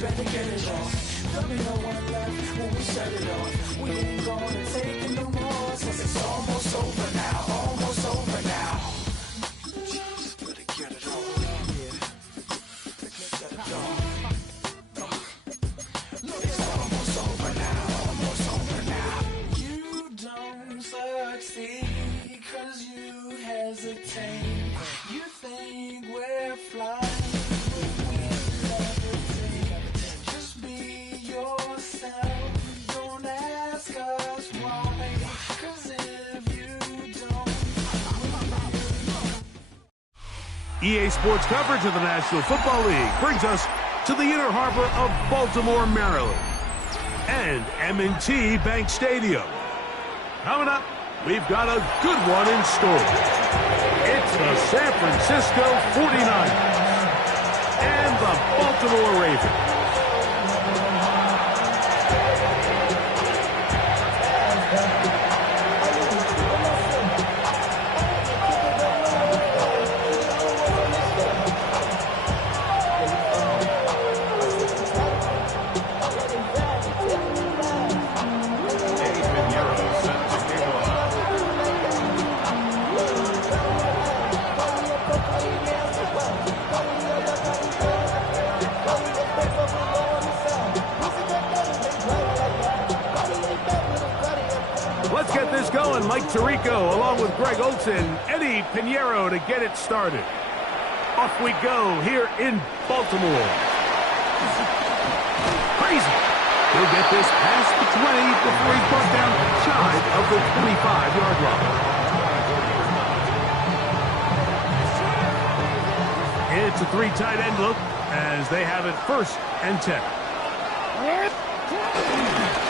better get it off. There'll be no one left when we shut it off. We ain't gonna take it no more, since it's almost over now, almost over now. Just better get it off. Yeah, get it off. It's almost over now, almost over now. You don't succeed 'cause you hesitate. You think we're flying. EA Sports coverage of the National Football League brings us to the Inner Harbor of Baltimore, Maryland, and M&T Bank Stadium. Coming up, we've got a good one in store. It's the San Francisco 49ers and the Baltimore Ravens. Mike Tirico, along with Greg Olson, Eddie Pinheiro to get it started. Off we go here in Baltimore. Crazy. He'll get this past the 20 before he's brought down shy of the 25-yard line. It's a three tight end look as they have it 1st and 10.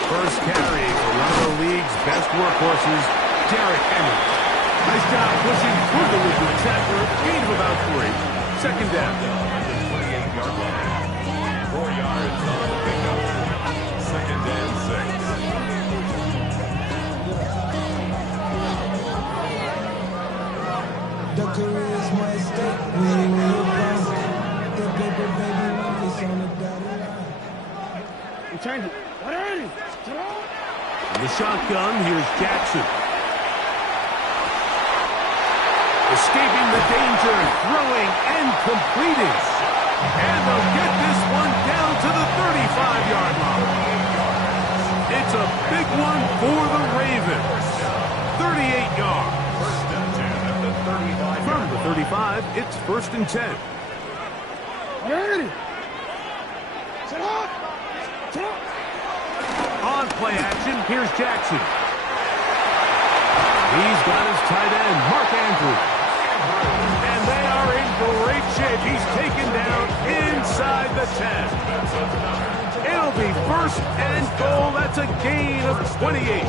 First carry for one of the league's best workhorses, Derrick Henry. Nice job pushing through the lead tackler. Gain of about 3. 2nd down. 28-yard line. 4 yards on the pickup. 2nd and 6. The career's my stake. We will bounce. The paper baby is on the dotted line. You change it. What are you? In the shotgun, here's Jackson. Escaping the danger, throwing and completing. And they'll get this one down to the 35-yard line. It's a big one for the Ravens. 38 yards. From the 35, it's 1st and 10. On play action, here's Jackson. He's got his tight end, Mark Andrews. And they are in great shape. He's taken down inside the 10. It'll be 1st and goal. That's a gain of 28.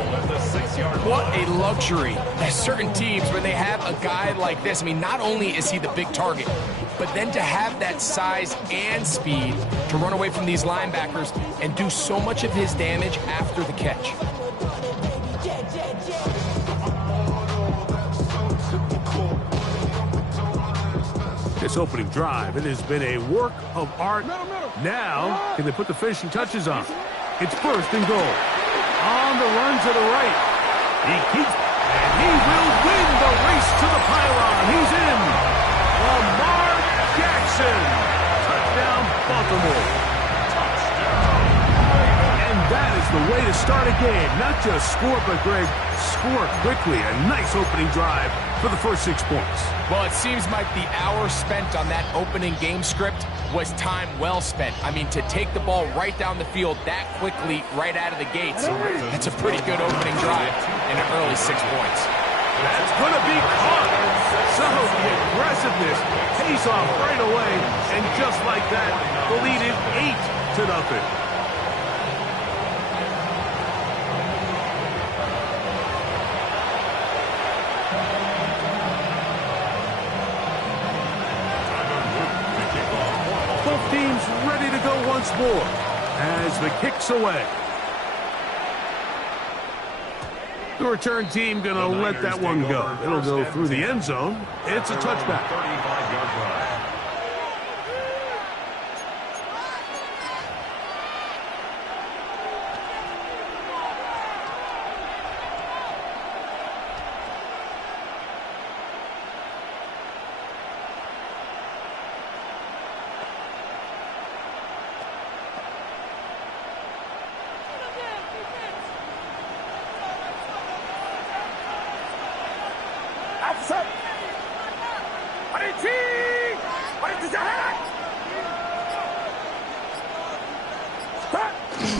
What a luxury. There's certain teams when they have a guy like this, I mean, not only is he the big target, but then to have that size and speed to run away from these linebackers and do so much of his damage after the catch. This opening drive, it has been a work of art. Now, can they put the finishing touches on? It's 1st and goal. On the run to the right. He keeps, and he will win the race to the pylon. He's in. Lamar Jackson. Touchdown, Baltimore. And that is the way to start a game. Not just score, but, Greg, score quickly. A nice opening drive for the first 6 points. Well, it seems like the hour spent on that opening game script was time well spent. I mean, to take the ball right down the field that quickly right out of the gates, that's a pretty good opening drive in an early 6 points. That's going to be caught. So the aggressiveness pays off right away. And just like that, the lead is 8-0. Both teams ready to go once more as the kick's away. The return team going to let that one go. It'll go through the end zone. It's a touchback. 35-yard line.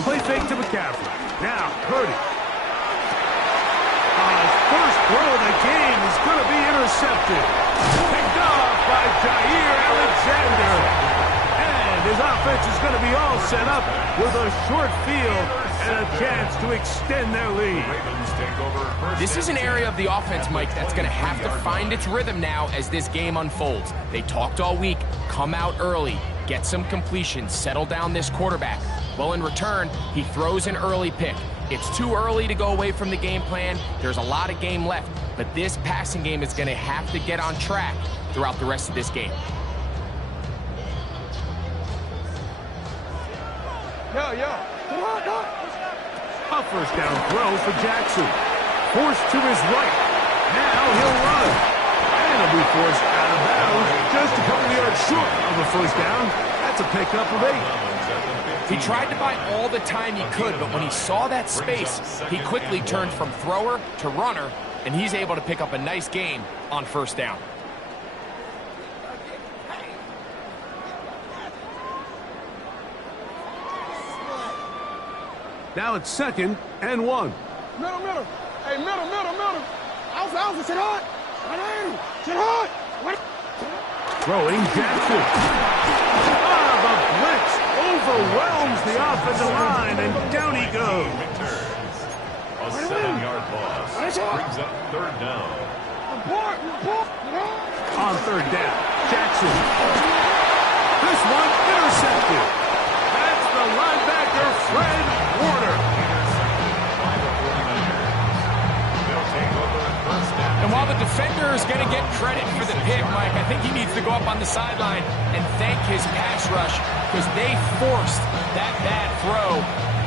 Play fake to McCaffrey. Now, Purdy. His first throw of the game is going to be intercepted. Picked off by Jair Alexander. And his offense is going to be all set up with a short field and a chance to extend their lead. This is an area of the offense, Mike, that's going to have to find its rhythm now as this game unfolds. They talked all week, come out early, get some completions, settle down this quarterback. Well, in return, he throws an early pick. It's too early to go away from the game plan. There's a lot of game left, but this passing game is going to have to get on track throughout the rest of this game. A first down throw for Jackson. Forced to his right. Now he'll run. And he'll be forced out of bounds just a couple of yards short of the first down. That's a pickup of 8. He tried to buy all the time he could, but when he saw that space, he quickly turned from thrower to runner, and he's able to pick up a nice gain on first down. Now it's 2nd and 1. Middle. Hey, middle. Outside, sit hard. Sit hard. Throwing Jackson. The blitz overwhelms the offensive line, and down he goes. A 7-yard loss brings up 3rd down. On 3rd down, Jackson. This one intercepted. That's the linebacker, Fred Warner. And while the defender is going to get credit for the pick, Mike, I think he needs to go up on the sideline and thank his pass rush because they forced that bad throw.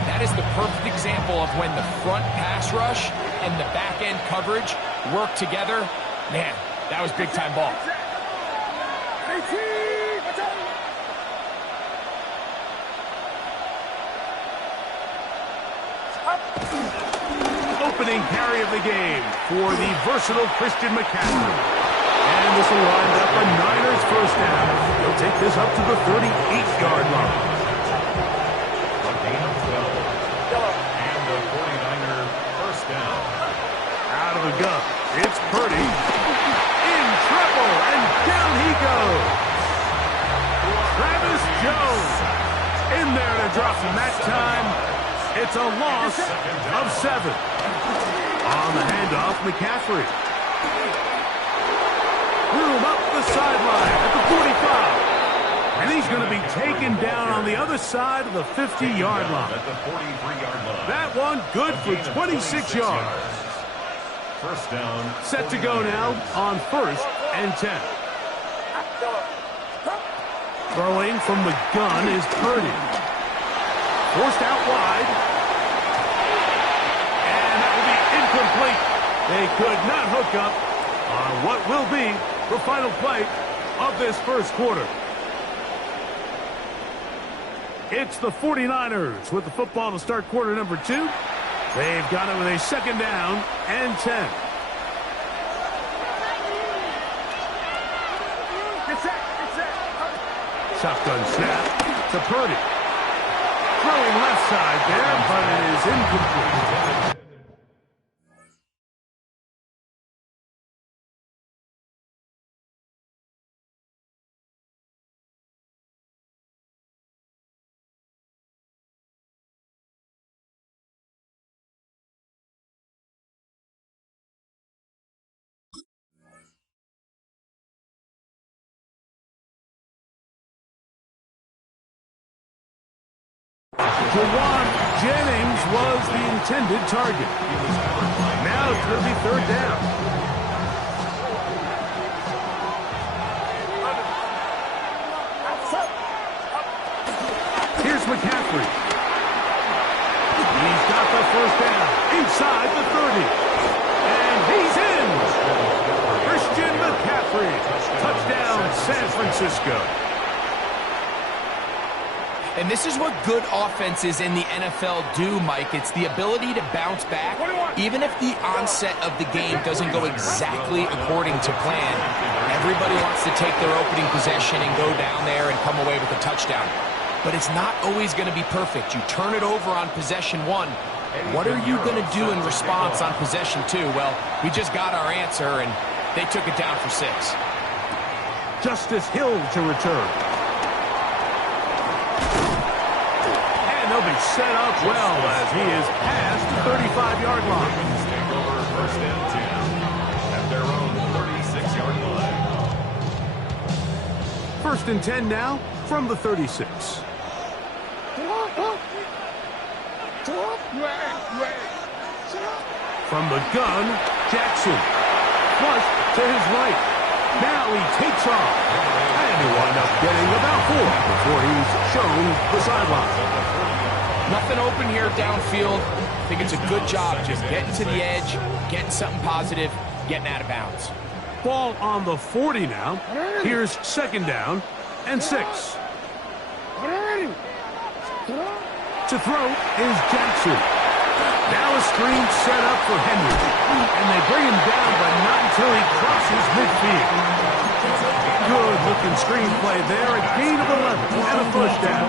That is the perfect example of when the front pass rush and the back end coverage work together. Man, that was big time ball. Opening carry of the game for the versatile Christian McCaffrey. And this will wind up a Niners first down. They'll take this up to the 38-yard line. A gain of 12. And the 49er first down. Out of the gun, it's Purdy. In trouble, and down he goes. Travis Jones in there to drop him that time. It's a loss of 7. On the handoff, McCaffrey. Room up the sideline at the 45. And he's going to be taken down on the other side of the 50-yard line. At the 43-yard line. That one good for 26 yards. First down. Set to go now on 1st and 10. Throwing from the gun is Purdy. Forced out wide. And that will be incomplete. They could not hook up on what will be the final play of this first quarter. It's the 49ers with the football to start quarter number 2. They've got it with a 2nd down and 10. Shotgun snap to Purdy. Throwing left side there, but it is incomplete. Jawan Jennings was the intended target. Now it's going to be 3rd down. Here's McCaffrey. He's got the first down inside the 30. And he's in. Christian McCaffrey. Touchdown, San Francisco. And this is what good offenses in the NFL do, Mike. It's the ability to bounce back, even if the onset of the game doesn't go exactly according to plan. Everybody wants to take their opening possession and go down there and come away with a touchdown. But it's not always going to be perfect. You turn it over on possession 1. What are you going to do in response on possession 2? Well, we just got our answer, and they took it down for 6. Justice Hill to return. They'll be set up well as he is past the 35-yard line. Take over 1st and 10 at their own 36-yard line. 1st and 10 now from the 36. From the gun, Jackson. Flush to his right. Now he takes off. And he wound up getting about 4 before he's shown the sideline. Nothing open here downfield. I think it's a good job just getting to the edge, getting something positive, getting out of bounds. Ball on the 40 now. Here's 2nd down and 6. To throw is Jackson. Now a screen set up for Henry. And they bring him down, but not until he crosses midfield. Good-looking screenplay there. A gain of 11 and a 1st down.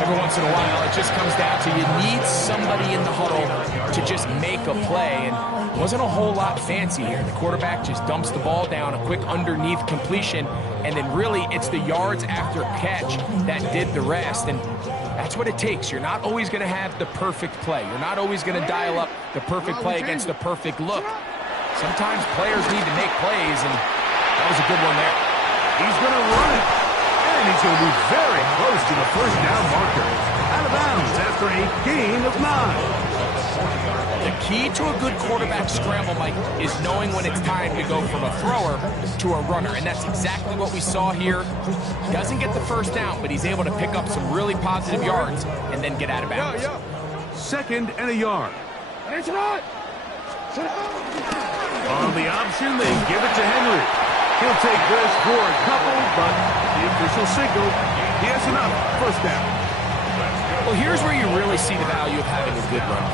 Every once in a while, it just comes down to you need somebody in the huddle to just make a play. And it wasn't a whole lot fancy here. The quarterback just dumps the ball down, a quick underneath completion, and then really it's the yards after catch that did the rest. And that's what it takes. You're not always going to have the perfect play. You're not always going to dial up the perfect play against the perfect look. Sometimes players need to make plays, and that was a good one there. He's going to run it. And he's going to be very close to the 1st down marker. Out of bounds after a gain of 9. The key to a good quarterback scramble, Mike, is knowing when it's time to go from a thrower to a runner. And that's exactly what we saw here. Doesn't get the 1st down, but he's able to pick up some really positive yards and then get out of bounds. 2nd and a yard. On the option, they give it to Henry. He'll take this for a couple, but the official signal, he has enough. 1st down. Well, here's where you really see the value of having a good run.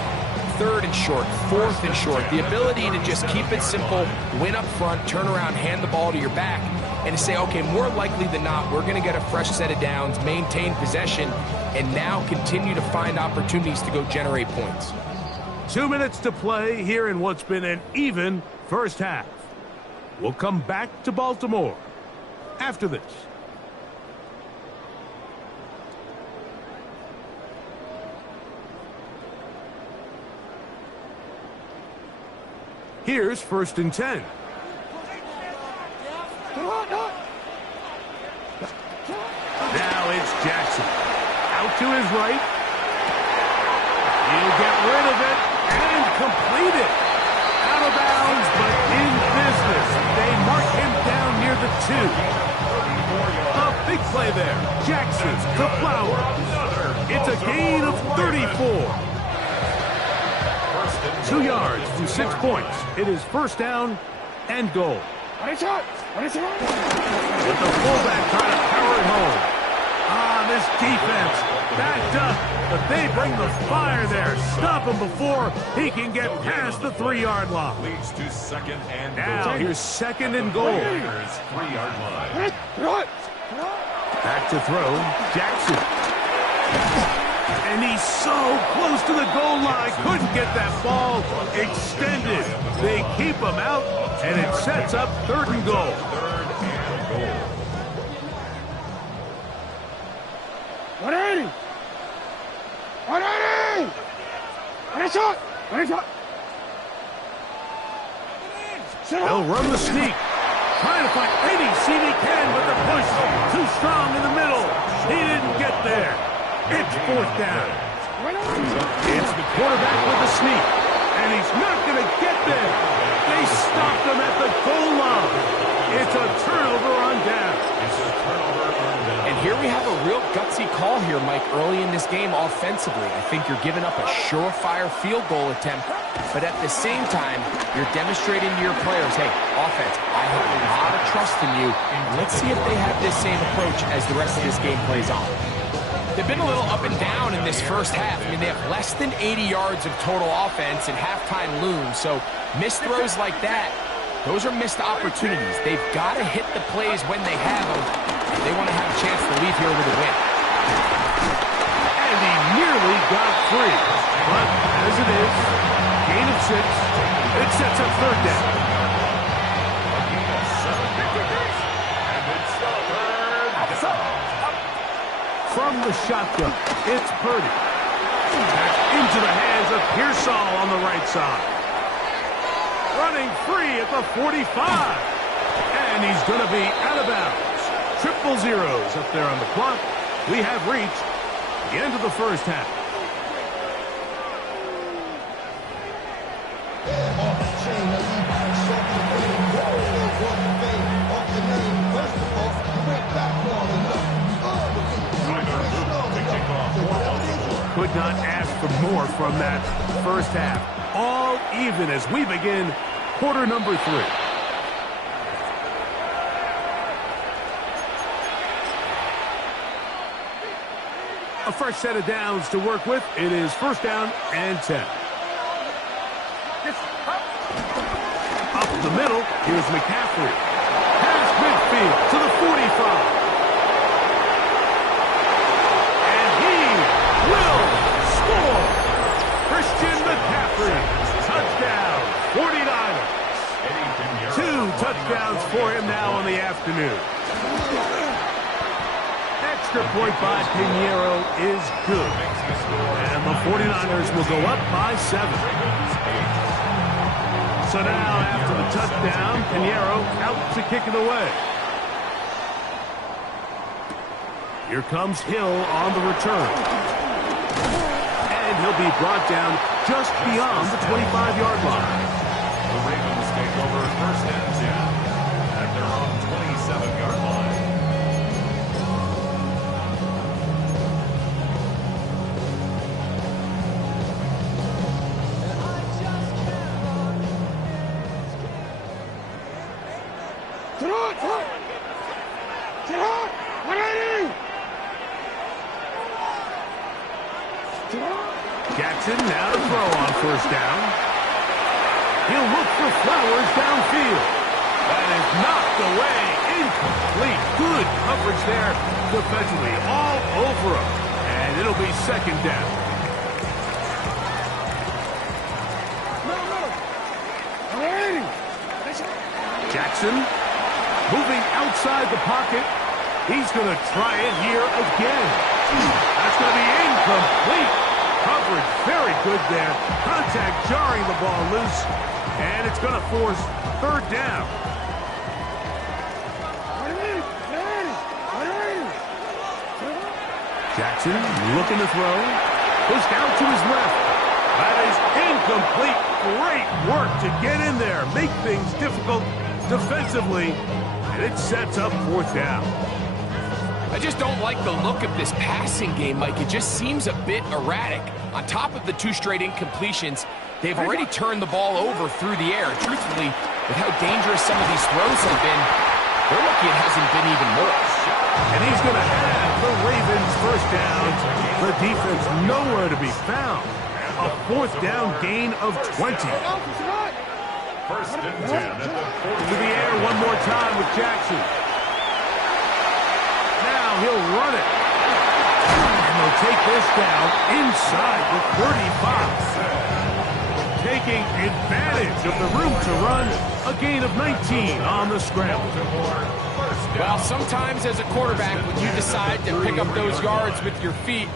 3rd and short, 4th and short. The ability to just keep it simple, win up front, turn around, hand the ball to your back, and to say, okay, more likely than not, we're going to get a fresh set of downs, maintain possession, and now continue to find opportunities to go generate points. 2 minutes to play here in what's been an even 1st half. We'll come back to Baltimore after this. Here's 1st and 10. Now it's Jackson. Out to his right. He'll get rid of it and complete it. Out of bounds, but in business. They mark him down near the 2. A big play there. Jackson to Flowers. It's a gain of 34. 2 yards from 6 points. It is 1st down and goal. With the fullback trying to power it home. This defense backed up, but they bring the fire there. Stop him before he can get past the 3-yard line. Leads to 2nd and now goal. here's 2nd and goal. 3-yard line. Back to throw, Jackson. And he's so close to the goal line, couldn't get that ball extended. They keep him out, and it sets up 3rd and goal. 3rd and goal. 180! 180! They'll run the sneak. Trying to find any seat he can, but the push too strong in the middle. He didn't get there. It's 4th down. It's the quarterback with the sneak, and he's not going to get there. They stopped him at the goal line. It's a turnover on down. And here we have a real gutsy call here, Mike, early in this game offensively. I think you're giving up a surefire field goal attempt, but at the same time, you're demonstrating to your players, hey, offense, I have a lot of trust in you, and let's see if they have this same approach as the rest of this game plays on. They've been a little up and down in this first half. I mean, they have less than 80 yards of total offense and halftime looms. So missed throws like that, those are missed opportunities. They've got to hit the plays when they have them. They want to have a chance to leave here with a win. And he nearly got free. But as it is, gain of 6, it sets up third down. From the shotgun, it's Purdy. Back into the hands of Pearsall on the right side. Running free at the 45. And he's going to be out of bounds. Triple zeros up there on the clock. We have reached the end of the first half. Could not ask for more from that first half. All even as we begin quarter number 3. A fresh set of downs to work with. It is first down and 10. Up the middle, here's McCaffrey. Past midfield to the 45. And he will score. Christian McCaffrey. Touchdown, 49ers. 2 touchdowns for him now on the afternoon. Extra point by Pinheiro is good. And the 49ers will go up by 7. So now, after the touchdown, Pinheiro out to kick it away. Here comes Hill on the return. And he'll be brought down just beyond the 25-yard line. The Ravens take over first and 10 at their own 27-yard line. Jackson now to throw on first down. He'll look for Flowers downfield. That is knocked away. Incomplete. Good coverage there defensively. All over him. And it'll be second down. Jackson moving outside the pocket. He's going to try it here again. That's going to be incomplete. Coverage very good there. Contact jarring the ball loose. And it's going to force third down. Jackson looking to throw. Goes down to his left. That is incomplete. Great work to get in there. Make things difficult defensively. And it sets up fourth down. I just don't like the look of this passing game, Mike. It just seems a bit erratic. On top of the 2 straight incompletions, they've already turned the ball over through the air. Truthfully, with how dangerous some of these throws have been, they're lucky it hasn't been even more. And he's going to have the Ravens first down. The defense nowhere to be found. A fourth down gain of 20. First and 10 at the 40. To the air one more time with Jackson. Now he'll run it. And they'll take this down inside the 35. Taking advantage of the room to run. A gain of 19 on the scramble. Well, sometimes as a quarterback, when you decide to pick up those yards with your feet,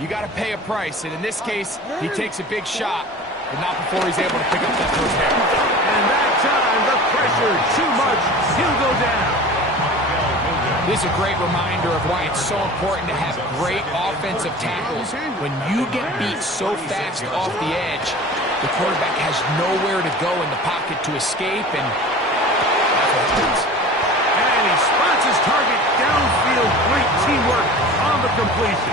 you got to pay a price. And in this case, he takes a big shot, but not before he's able to pick up that first down. And that time, the pressure too much. He'll go down. This is a great reminder of why it's so important to have great offensive tackles. When you get beat so fast off the edge, the quarterback has nowhere to go in the pocket to escape, and that's what happens. And he spots his target downfield. Great teamwork on the completion.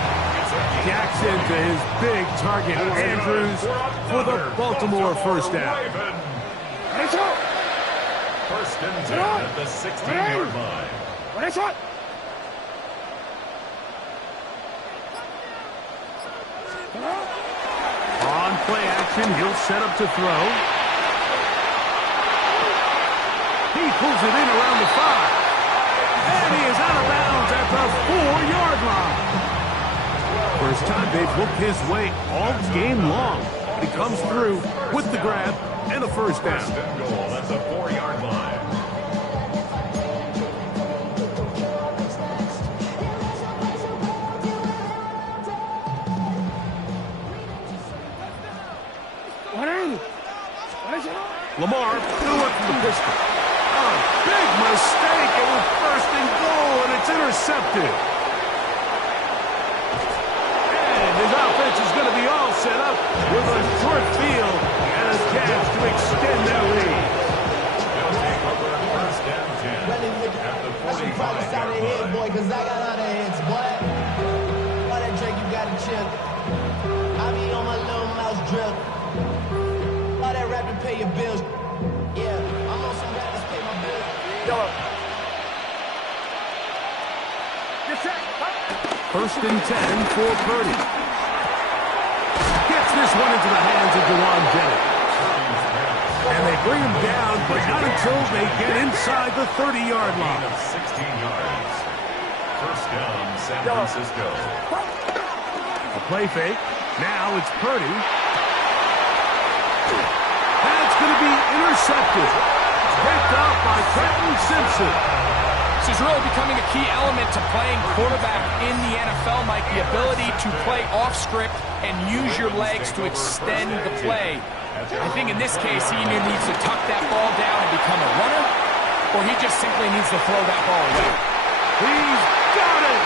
Jackson to his big target, Andrews, for the Baltimore first down. First and 10 at the 16-yard line. action. He'll set up to throw. He pulls it in around the 5. And he is out of bounds at the 4-yard line. First time they've looked his way all game long. He comes through with the grab and a first down. First and goal. That's a 4-yard line. Lamar threw it from the pistol. A big mistake. It was first and goal, and it's intercepted. And his offense is going to be all set up with a short field and a catch to extend their lead. They'll take over first and 10 at the 45-yard line. Boy, because I got a lot of hits, boy. All that drink, you got to chill. I be on my little mouse drill. All that rap to pay your bills. Yeah, I'm on some rap to pay my bills. Yo. First and 10 for Purdy. Gets this one into the hands of Jawan Jennings. And they bring him down, but not until they get inside the 30-yard line. 16 yards. First down, San Francisco. A play fake. Now it's Purdy. That's going to be intercepted. Picked up by Trenton Simpson. This is really becoming a key element to playing quarterback in the NFL, Mike, the ability to play off script and use your legs to extend the play. I think in this case, he either needs to tuck that ball down and become a runner, or he just simply needs to throw that ball away. He's got it!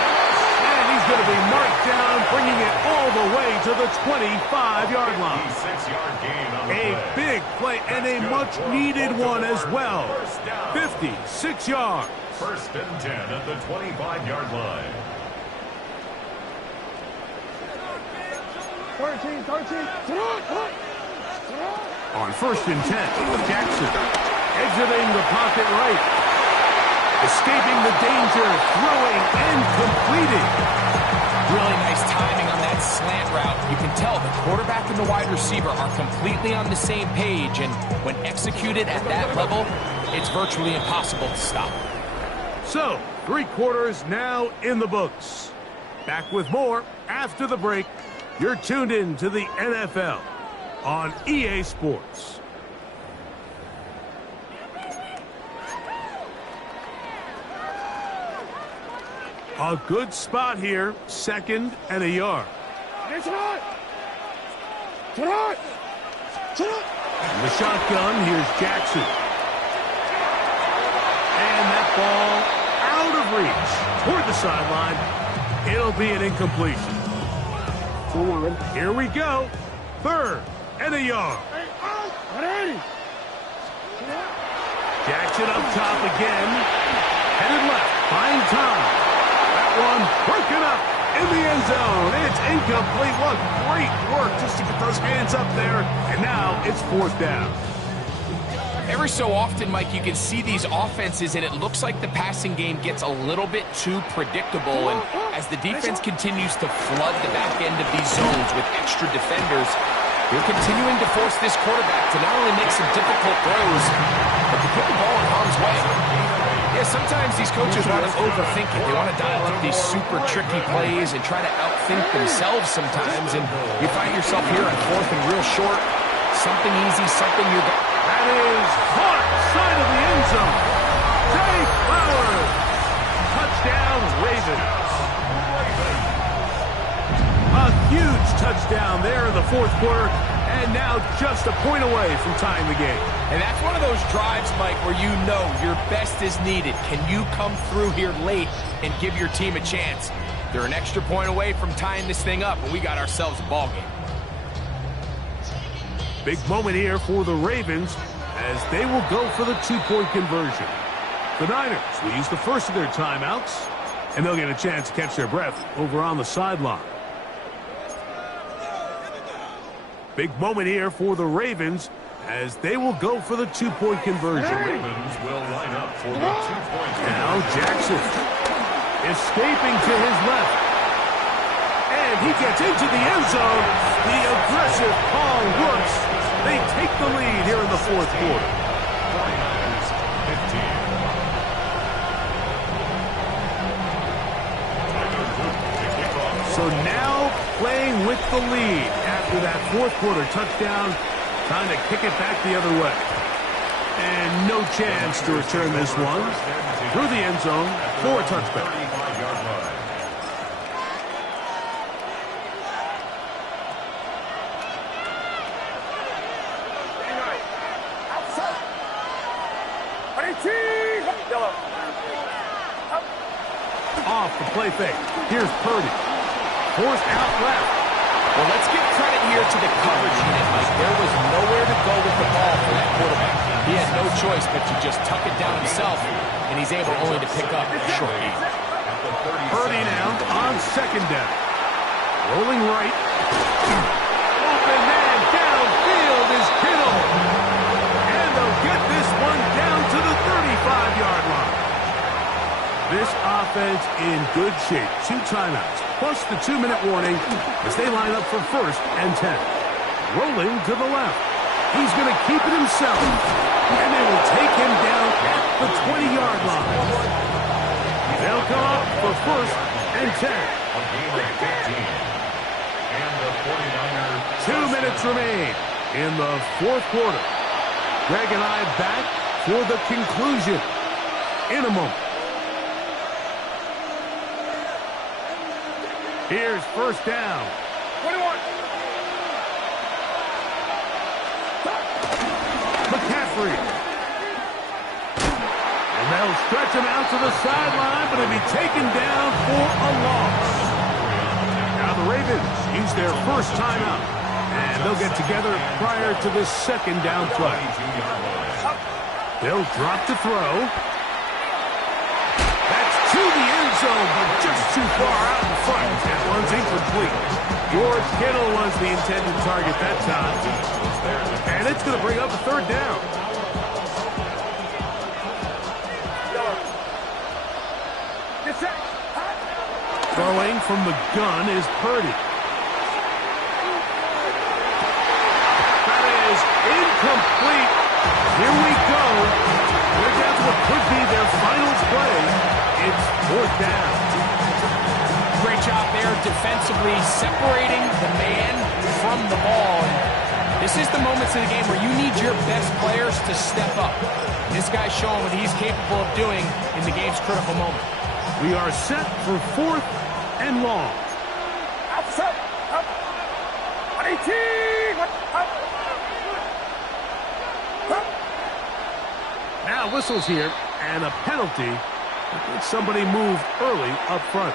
And he's going to be marked down, bringing it all the way to the 25-yard line. 56-yard gain on the A play. big play and a much-needed one as well. 56 yards. First and 10 at the 25-yard line. 13. On first and 10, Jackson exiting the pocket right. Escaping the danger, throwing and completing. Really nice timing on that slant route. You can tell the quarterback and the wide receiver are completely on the same page, and when executed at that level, it's virtually impossible to stop. So, 3 quarters now in the books. Back with more after the break. You're tuned in to the NFL on EA Sports. A good spot here, 2nd and a yard. In the shotgun, here's Jackson. And that ball out of reach toward the sideline. It'll be an incompletion. Here we go. 3rd and a yard. Jackson up top again. Headed left. Buying time. That one broken up in the end zone. It's incomplete. What great work just to get those hands up there. And now it's 4th down. Every so often, Mike, you can see these offenses, and it looks like the passing game gets a little bit too predictable. And as the defense continues to flood the back end of these zones with extra defenders, they're continuing to force this quarterback to not only make some difficult throws, but to put the ball in harm's way. Yeah, sometimes these coaches want to overthink it. They want to dial up these super tricky plays and try to outthink themselves sometimes. And you find yourself here on 4th and real short. Something easy, something you're... That is caught side of the end zone. Zay Flowers. Touchdown, Ravens. A huge touchdown there in the 4th quarter, and now just a point away from tying the game. And that's one of those drives, Mike, where you know your best is needed. Can you come through here late and give your team a chance? They're an extra point away from tying this thing up, and we got ourselves a ball game. Big moment here for the Ravens as they will go for the 2-point conversion. The Niners will use the first of their timeouts, and they'll get a chance to catch their breath over on the sideline. Big moment here for the Ravens as they will go for the 2-point conversion. Ravens will line up for the 2-point conversion. Now Jackson escaping to his left. And he gets into the end zone. The aggressive call works. They take the lead here in the fourth quarter. 49ers 15. So now playing with the lead after that fourth quarter touchdown, trying to kick it back the other way. And no chance to return this one through the end zone for a touchback. 35-yard line. Off the play fake. Here's Purdy. Forced out left. Well, let's give credit here to the coverage unit, Mike. There was nowhere to go with the ball for that quarterback. He had no choice but to just tuck it down himself, and he's able only to pick up a short gain. Purdy now on second down. Rolling right. Open man downfield is Kittle. And they'll get this one down to the 35-yard line. This offense in good shape. 2 timeouts, plus the 2-minute warning as they line up for first and 10. Rolling to the left. He's going to keep it himself. And they will take him down at the 20-yard line. They'll come up for first and 10. A gain of 15. And the 49ers. 2 minutes remain in the fourth quarter. Greg and I back for the conclusion in a moment. Here's first down. 21. McCaffrey. And they'll stretch him out to the sideline, but he'll be taken down for a loss. Now the Ravens use their first timeout, and they'll get together prior to this second down play. They'll drop to throw. To the end zone, but just too far out in front. That one's incomplete. George Kittle was the intended target that time. And it's going to bring up a third down. Throwing from the gun is Purdy. That is incomplete. Here we go. They're down to what could be their final play. It's fourth down. Great job there defensively, separating the man from the ball. And this is the moments in the game where you need your best players to step up. This guy's showing what he's capable of doing in the game's critical moment. We are set for fourth and long. Outside. Up. 18. Up. Now whistles here, and a penalty. Somebody moved early up front.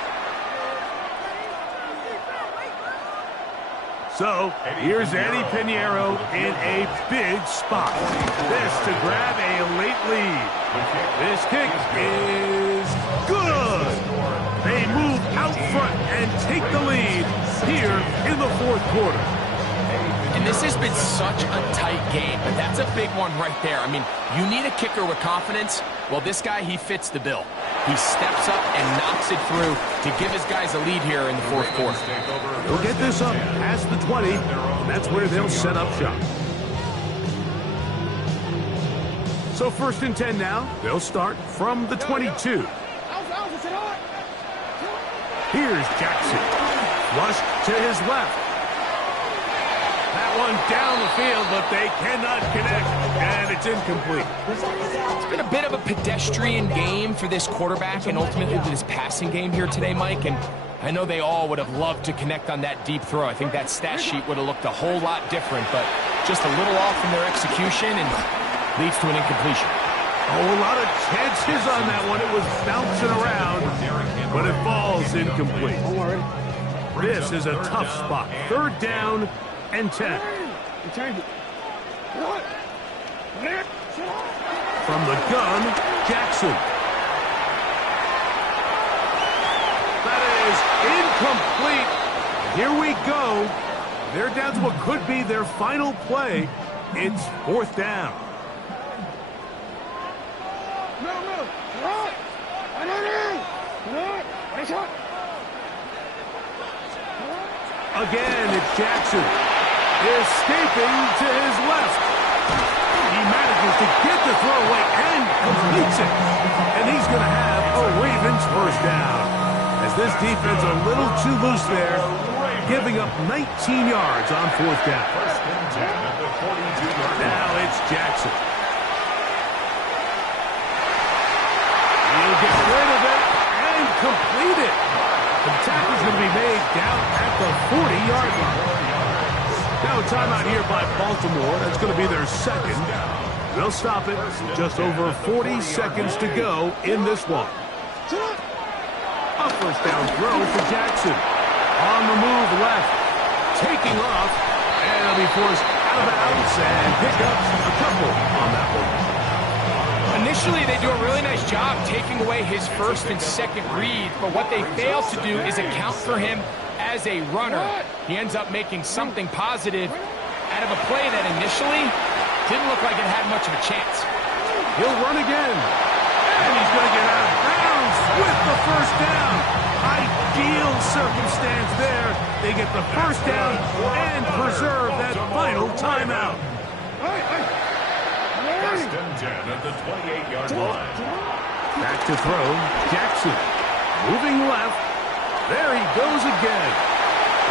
So, here's Eddie Pinheiro in a big spot. This to grab a late lead. This kick is good. They move out front and take the lead here in the fourth quarter. And this has been such a tight game, but that's a big one right there. I mean, you need a kicker with confidence. Well, this guy, he fits the bill. He steps up and knocks it through to give his guys a lead here in the fourth quarter. They'll get this up past the 20, and that's where they'll set up shop. So first and 10 now. They'll start from the 22. Here's Jackson. Flushed to his left. That one down the field, but they cannot connect, and it's incomplete. It's been a bit of a pedestrian game for this quarterback and ultimately this passing game here today, Mike, and I know they all would have loved to connect on that deep throw. I think that stat sheet would have looked a whole lot different, but just a little off in their execution and leads to an incompletion. Oh, a lot of chances on that one. It was bouncing around, but it falls incomplete. This is a tough spot. Third down and 10. From the gun, Jackson. That is incomplete. Here we go. They're down to what could be their final play. It's fourth down. Again, it's Jackson. Escaping to his left. He manages to get the throw away and completes it. And he's going to have a Ravens first down. As this defense a little too loose there, giving up 19 yards on fourth down. Now it's Jackson. He'll get rid of it and complete it. The tackle's going to be made down at the 40-yard line. Now a timeout here by Baltimore. That's going to be their second. They'll stop it. Just over 40 seconds to go in this one. A first down throw for Jackson. On the move left. Taking off. And he'll be forced out of bounds and pick up a couple on that one. Initially, they do a really nice job taking away his first and second read, but what they fail to do is account for him as a runner. He ends up making something positive out of a play that initially didn't look like it had much of a chance. He'll run again. And he's going to get out of bounds with the first down. Ideal circumstance there. They get the first down and preserve that final timeout. First and 10 at the 28-yard line. Back to throw. Jackson moving left. There he goes again.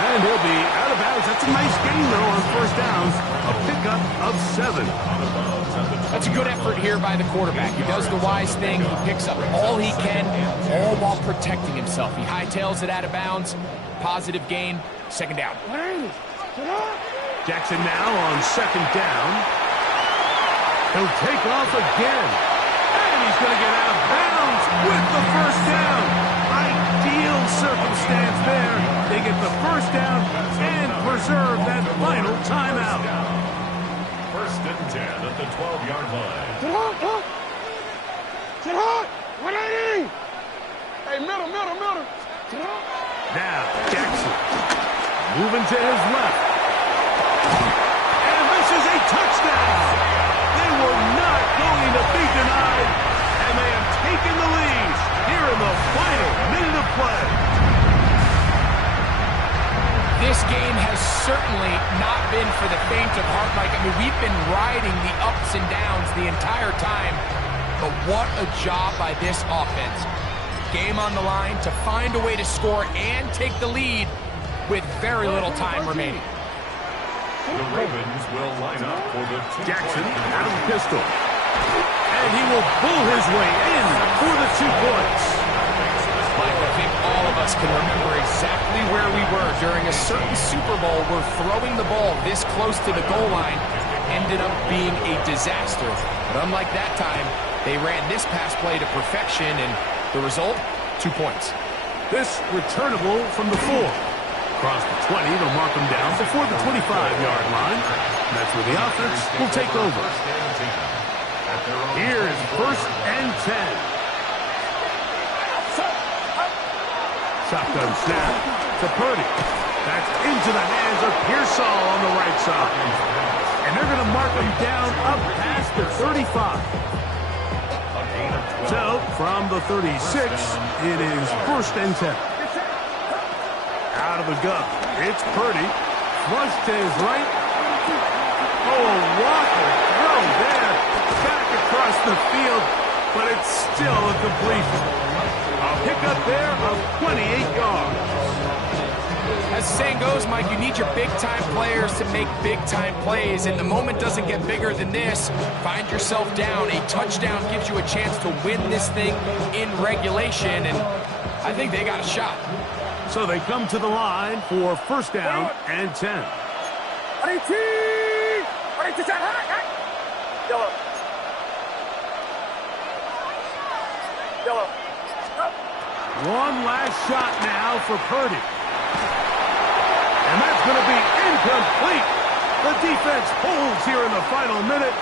And he'll be out of bounds. That's a nice gain, though, on first downs. A pickup of 7. That's a good effort here by the quarterback. He does the wise thing. He picks up all he can, all while protecting himself. He hightails it out of bounds. Positive gain. Second down. Jackson now on second down. He'll take off again. And he's going to get out of bounds with the first down. Ideal circumstance there. They get the first down and preserve that final timeout. First and 10 at the 12-yard line. Sit hard. 180. Hey, middle. Now, Jackson moving to his left. And this is a touchdown. They were not going to be denied, and they have taken the lead here in the final minute of play. This game has certainly not been for the faint of heart. We've been riding the ups and downs the entire time, but what a job by this offense. Game on the line to find a way to score and take the lead with very little time remaining. The Ravens will line up for the Jackson out of the pistol. And he will pull his way in for the 2 points. Mike, I think all of us can remember exactly where we were during a certain Super Bowl where throwing the ball this close to the goal line ended up being a disaster. But unlike that time, they ran this pass play to perfection, and the result, 2 points. This returnable from the 4. Across the 20, they'll mark them down before the 25-yard line. And that's where the offense will take over. Here's first and 10. Shotgun snap to Purdy. That's into the hands of Pearsall on the right side. And they're going to mark him down up past the 35. So, from the 36, it is first and 10. Out of the gun. It's Purdy. Flush to his right. Oh, a Walker throw there. Back across the field, but it's still a completion. A pickup there of 28 yards. As the saying goes, Mike, you need your big-time players to make big-time plays, and the moment doesn't get bigger than this. Find yourself down. A touchdown gives you a chance to win this thing in regulation, and I think they got a shot. So they come to the line for first down and 10. One last shot now for Purdy. And that's going to be incomplete. The defense holds here in the final minute.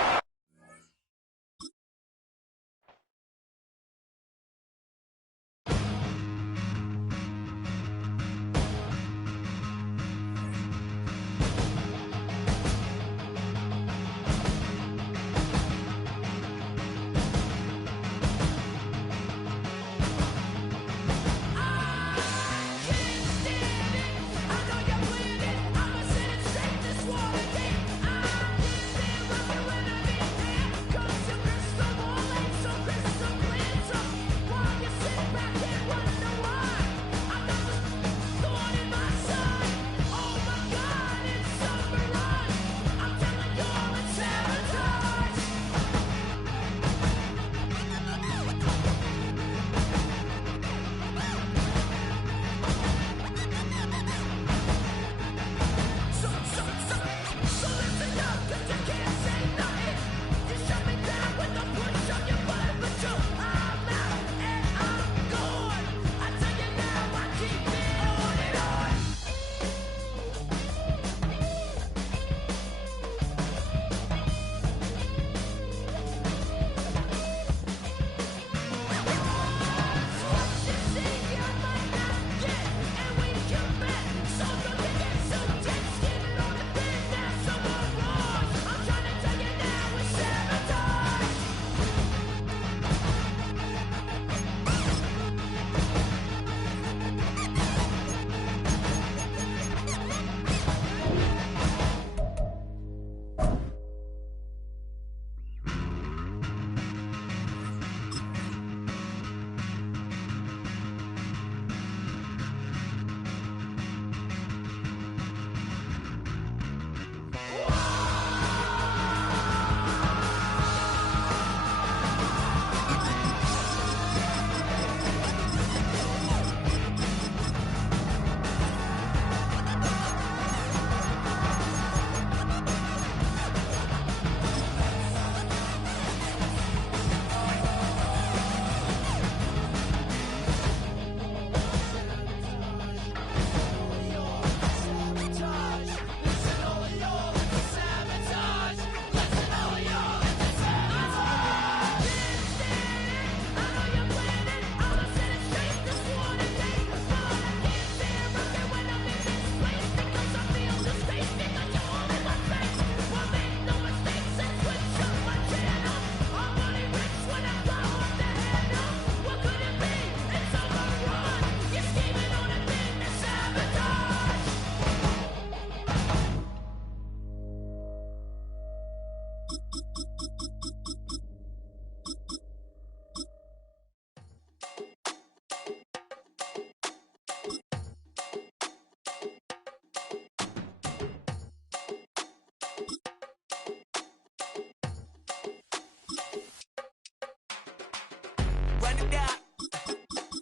run it down.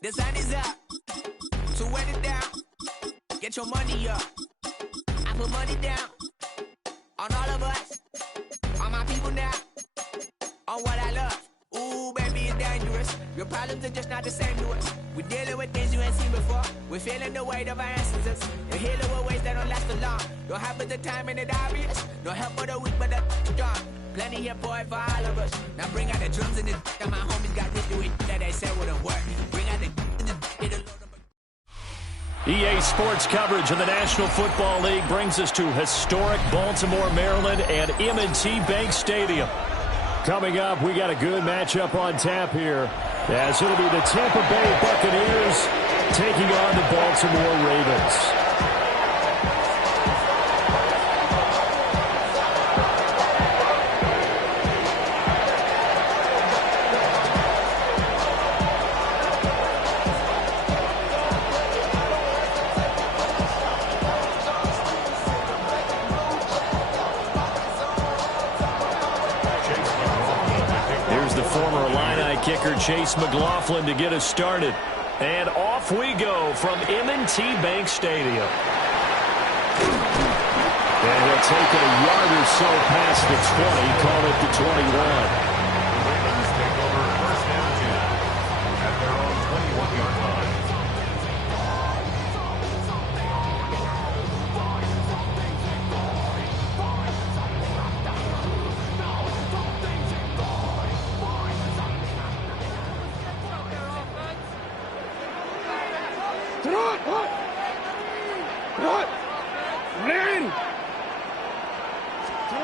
The sun is up. So run it down. Get your money up. I put money down on all of us, on my people now, on what I love. Ooh, baby, it's dangerous. Your problems are just not the same to us. We're dealing with things you ain't seen before. We're feeling the weight of our ancestors. You're healing with ways that don't last long. Don't have the time and it obvious. No help for the weak, but the strong. Plenty here for it for all of us. Now bring out the drums and the and my homies got this do it that they said wouldn't work. Bring out the and the it'll load up. EA Sports coverage of the National Football League brings us to historic Baltimore, Maryland and M&T Bank Stadium. Coming up, we got a good matchup on tap here, as it'll be the Tampa Bay Buccaneers taking on the Baltimore Ravens. Kicker Chase McLaughlin to get us started. And off we go from M&T Bank Stadium. And he'll take it a yard or so past the 20, call it the 21. The Ravens take over first and 10 at their own 21-yard line.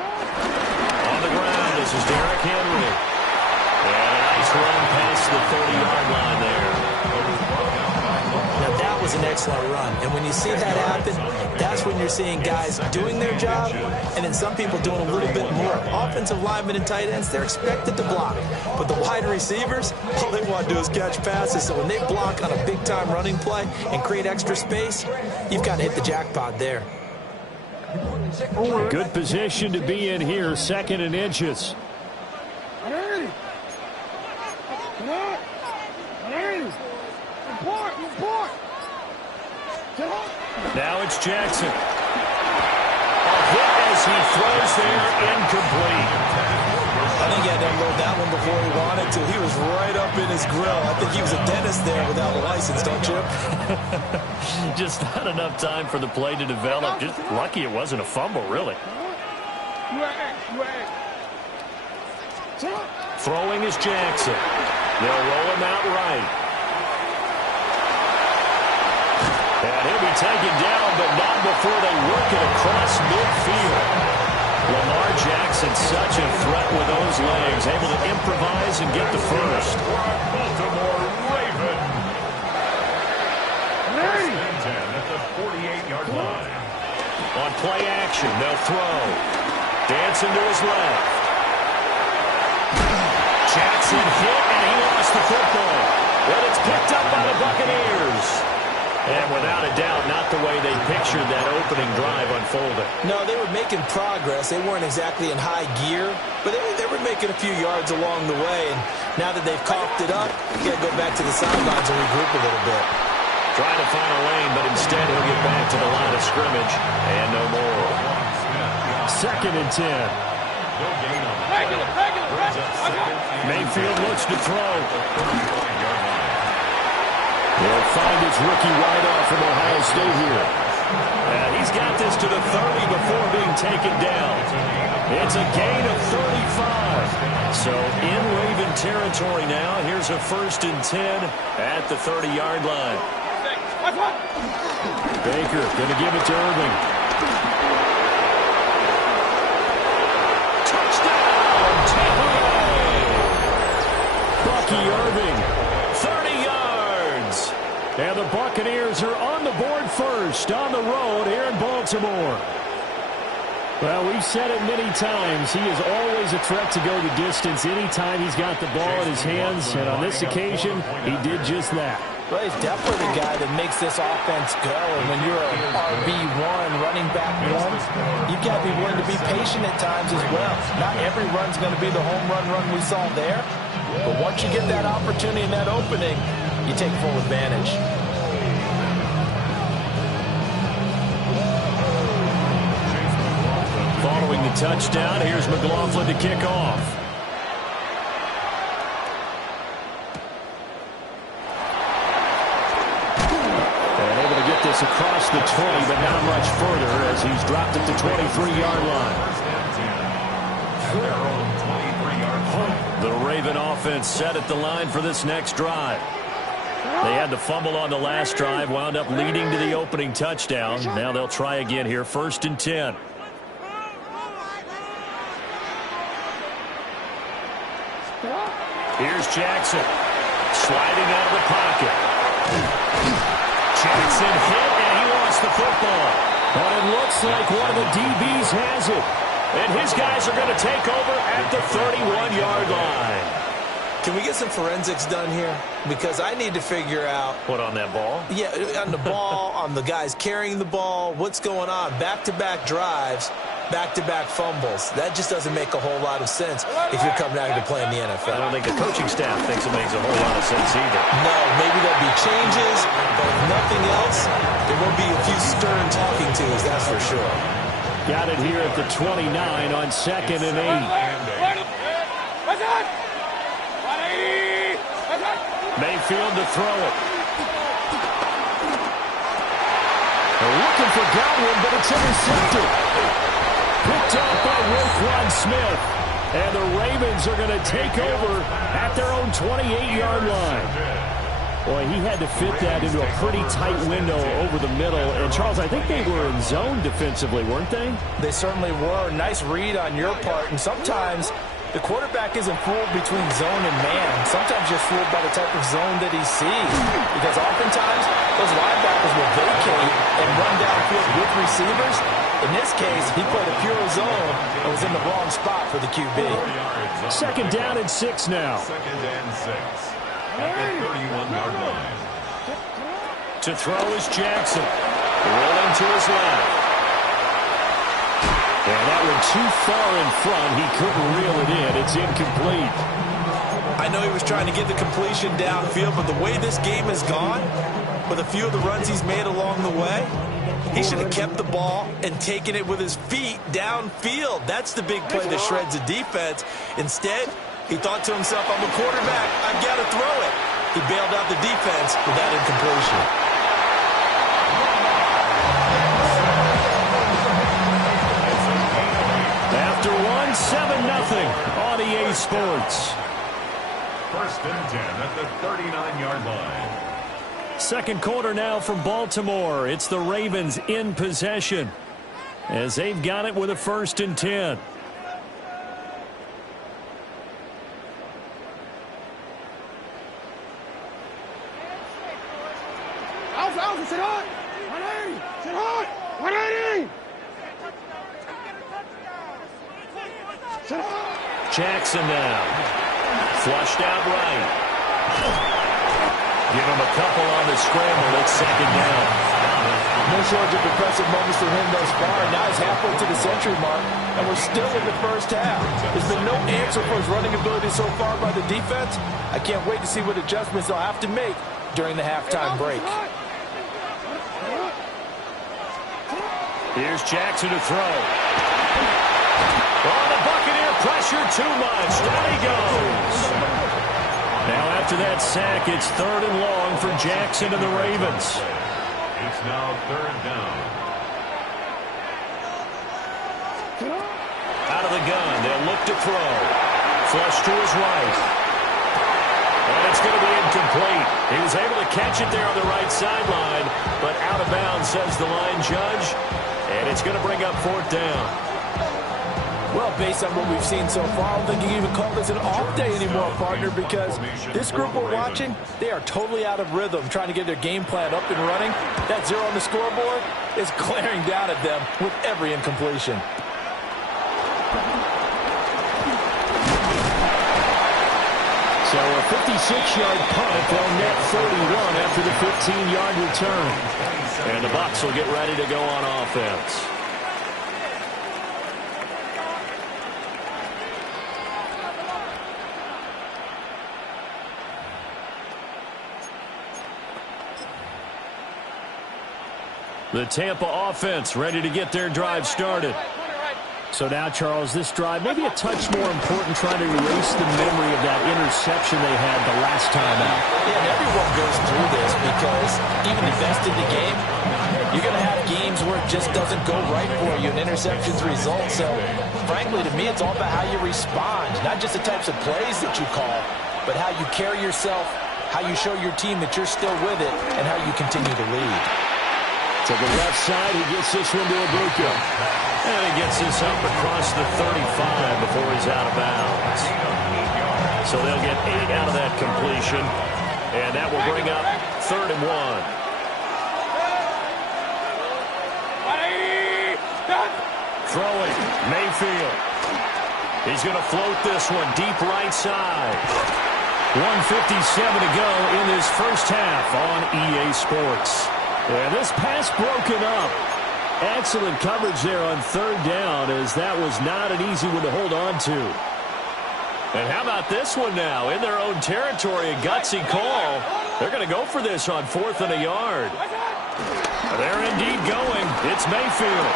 On the ground, this is Derrick Henry. And a nice run past the 30-yard line there. Now that was an excellent run. And when you see that happen, that's when you're seeing guys doing their job and then some people doing a little bit more. Offensive linemen and tight ends, they're expected to block. But the wide receivers, all they want to do is catch passes. So when they block on a big-time running play and create extra space, you've got to hit the jackpot there. Good position to be in here, second and inches. Now it's Jackson. A hit as he throws there, incomplete. I think he had to unload that one before he wanted to. He was right up in his grill. I think he was a dentist there without a license, don't you? Just not enough time for the play to develop. Just lucky it wasn't a fumble, really. Throwing is Jackson. They'll roll him out right. And he'll be taken down, but not before they work it across midfield. Lamar Jackson, such a threat with those legs, able to improvise and get the first. Baltimore Ravens. First and 10 at the 48-yard line. On play action, they'll throw. Dancing to his left. Jackson hit, and he lost the football. But it's picked up by the Buccaneers. And without a doubt, not the way they pictured that opening drive unfolding. No, they were making progress. They weren't exactly in high gear, but they were making a few yards along the way. And now that they've coughed it up, you got to go back to the sidelines and regroup a little bit. Trying to find a lane, but instead he'll get back to the line of scrimmage. And no more. Second and 10. Mayfield looks to throw. He'll find his rookie wideout from Ohio State here. And he's got this to the 30 before being taken down. It's a gain of 35. So in Raven territory now. Here's a first and 10 at the 30-yard line. Baker going to give it to Irving. Touchdown, Tampa Bay! Bucky Irving, 30 yards. And the Buccaneers are on the board first on the road here in Baltimore. Well, we've said it many times. He is always a threat to go the distance anytime he's got the ball in his hands. And on this occasion, he did just that. Well, he's definitely the guy that makes this offense go. And when you're an RB1, running back one, you've got to be willing to be patient at times as well. Not every run's going to be the home run we saw there. But once you get that opportunity and that opening, you take full advantage. Following the touchdown, here's McLaughlin to kick off. And able to get this across the 20, but not much further as he's dropped at the 23-yard line. The Raven offense set at the line for this next drive. They had the fumble on the last drive, wound up leading to the opening touchdown. Now they'll try again here, 1st and 10. Here's Jackson, sliding out of the pocket. Jackson hit, and he lost the football. But it looks like one of the DBs has it. And his guys are going to take over at the 31-yard line. Can we get some forensics done here? Because I need to figure out... What, on that ball? Yeah, on the ball, on the guys carrying the ball, what's going on? Back-to-back drives, back-to-back fumbles. That just doesn't make a whole lot of sense if you're coming out to play in the NFL. I don't think the coaching staff thinks it makes a whole lot of sense either. No, maybe there'll be changes, but if nothing else, there will be a few stern talking tos, that's for sure. Got it here at the 29 on 2nd and 8. Mayfield to throw it. They're looking for Godwin, but it's intercepted. Picked up by Roquan Smith. And the Ravens are going to take over at their own 28-yard line. Boy, he had to fit that into a pretty tight window over the middle. And, Charles, I think they were in zone defensively, weren't they? They certainly were. Nice read on your part. And sometimes the quarterback isn't fooled between zone and man. Sometimes you're fooled by the type of zone that he sees. Because oftentimes, those linebackers will vacate and run downfield with receivers. In this case, he played a pure zone and was in the wrong spot for the QB. 2nd down and 6 now. 2nd and 6. At the 31-yard line. To throw is Jackson. Rolling to his left. And that one too far in front. He couldn't reel it in. It's incomplete. I know he was trying to get the completion downfield, but the way this game has gone, with a few of the runs he's made along the way, he should have kept the ball and taken it with his feet downfield. That's the big play that shreds a defense. Instead, he thought to himself, I'm a quarterback, I've got to throw it. He bailed out the defense with that incompletion. After 7-0 on EA Sports. 1st and 10 at the 39-yard line. 2nd quarter now from Baltimore. It's the Ravens in possession as they've got it with a 1st and 10. Alpha, sit hard! 180! Sit hard! 180! Sit hard! Jackson now. Flushed out right. Give him a couple on the scramble. It's 2nd down. No shortage of impressive moments for him thus far. Now he's halfway to the century mark, and we're still in the 1st half. There's been no answer for his running ability so far by the defense. I can't wait to see what adjustments they'll have to make during the halftime break. Here's Jackson to throw. Oh, the Buccaneer pressure too much. Down he goes. Now after that sack, it's 3rd and long for Jackson and the Ravens. It's now 3rd down. Out of the gun, they'll look to throw. Flush to his right. And it's going to be incomplete. He was able to catch it there on the right sideline, but out of bounds, says the line judge. And it's going to bring up 4th down. Well, based on what we've seen so far, I don't think you can even call this an off day anymore, partner, because this group we're watching, they are totally out of rhythm, trying to get their game plan up and running. That 0 on the scoreboard is glaring down at them with every incompletion. So a 26-yard punt. They'll net 31 after the 15-yard return. And the Bucs will get ready to go on offense. The Tampa offense ready to get their drive started. So now, Charles, this drive maybe a touch more important, trying to erase the memory of that interception they had the last time out. Yeah, and everyone goes through this because even the best in the game, you're going to have games where it just doesn't go right for you, and interceptions result. So, frankly, to me, it's all about how you respond, not just the types of plays that you call, but how you carry yourself, how you show your team that you're still with it, and how you continue to lead. To the left side, he gets this one to Ibuka. And he gets this up across the 35 before he's out of bounds. So they'll get 8 out of that completion. And that will bring up 3rd and 1. Throwing, Mayfield. He's going to float this one deep right side. 1:57 to go in this first half on EA Sports. And this pass broken up. Excellent coverage there on 3rd down, as that was not an easy one to hold on to. And how about this one now? In their own territory, a gutsy call. They're going to go for this on 4th and a yard. They're indeed going. It's Mayfield.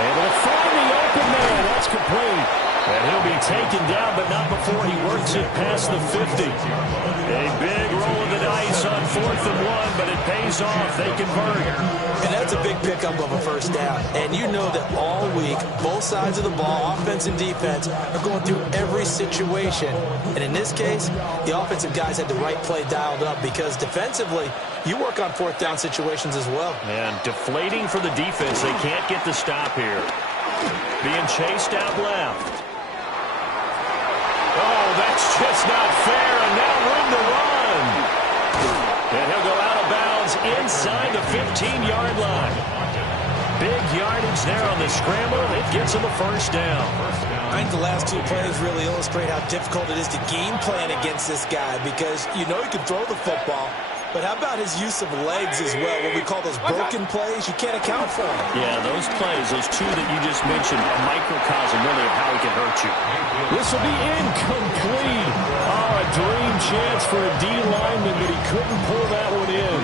Able to find the open man. That's complete. And he'll be taken down, but not before he works it past the 50. A big roll of the dice on 4th and 1, but it pays off. They convert. And that's a big pickup of a first down. And you know that all week, both sides of the ball, offense and defense, are going through every situation. And in this case, the offensive guys had the right play dialed up, because defensively, you work on 4th down situations as well. And deflating for the defense. They can't get the stop here. Being chased out left. Oh, that's just not fair, and now room to run. And he'll go out of bounds inside the 15-yard line. Big yardage there on the scramble. It gets him a first down. I think the last 2 plays really illustrate how difficult it is to game plan against this guy, because you know he can throw the football, but how about his use of legs as well? What we call those broken plays, you can't account for them. Yeah, those plays, those 2 that you just mentioned, a microcosm really of how he can hurt you. This will be incomplete. Oh, a dream chance for a D lineman, but he couldn't pull that one in.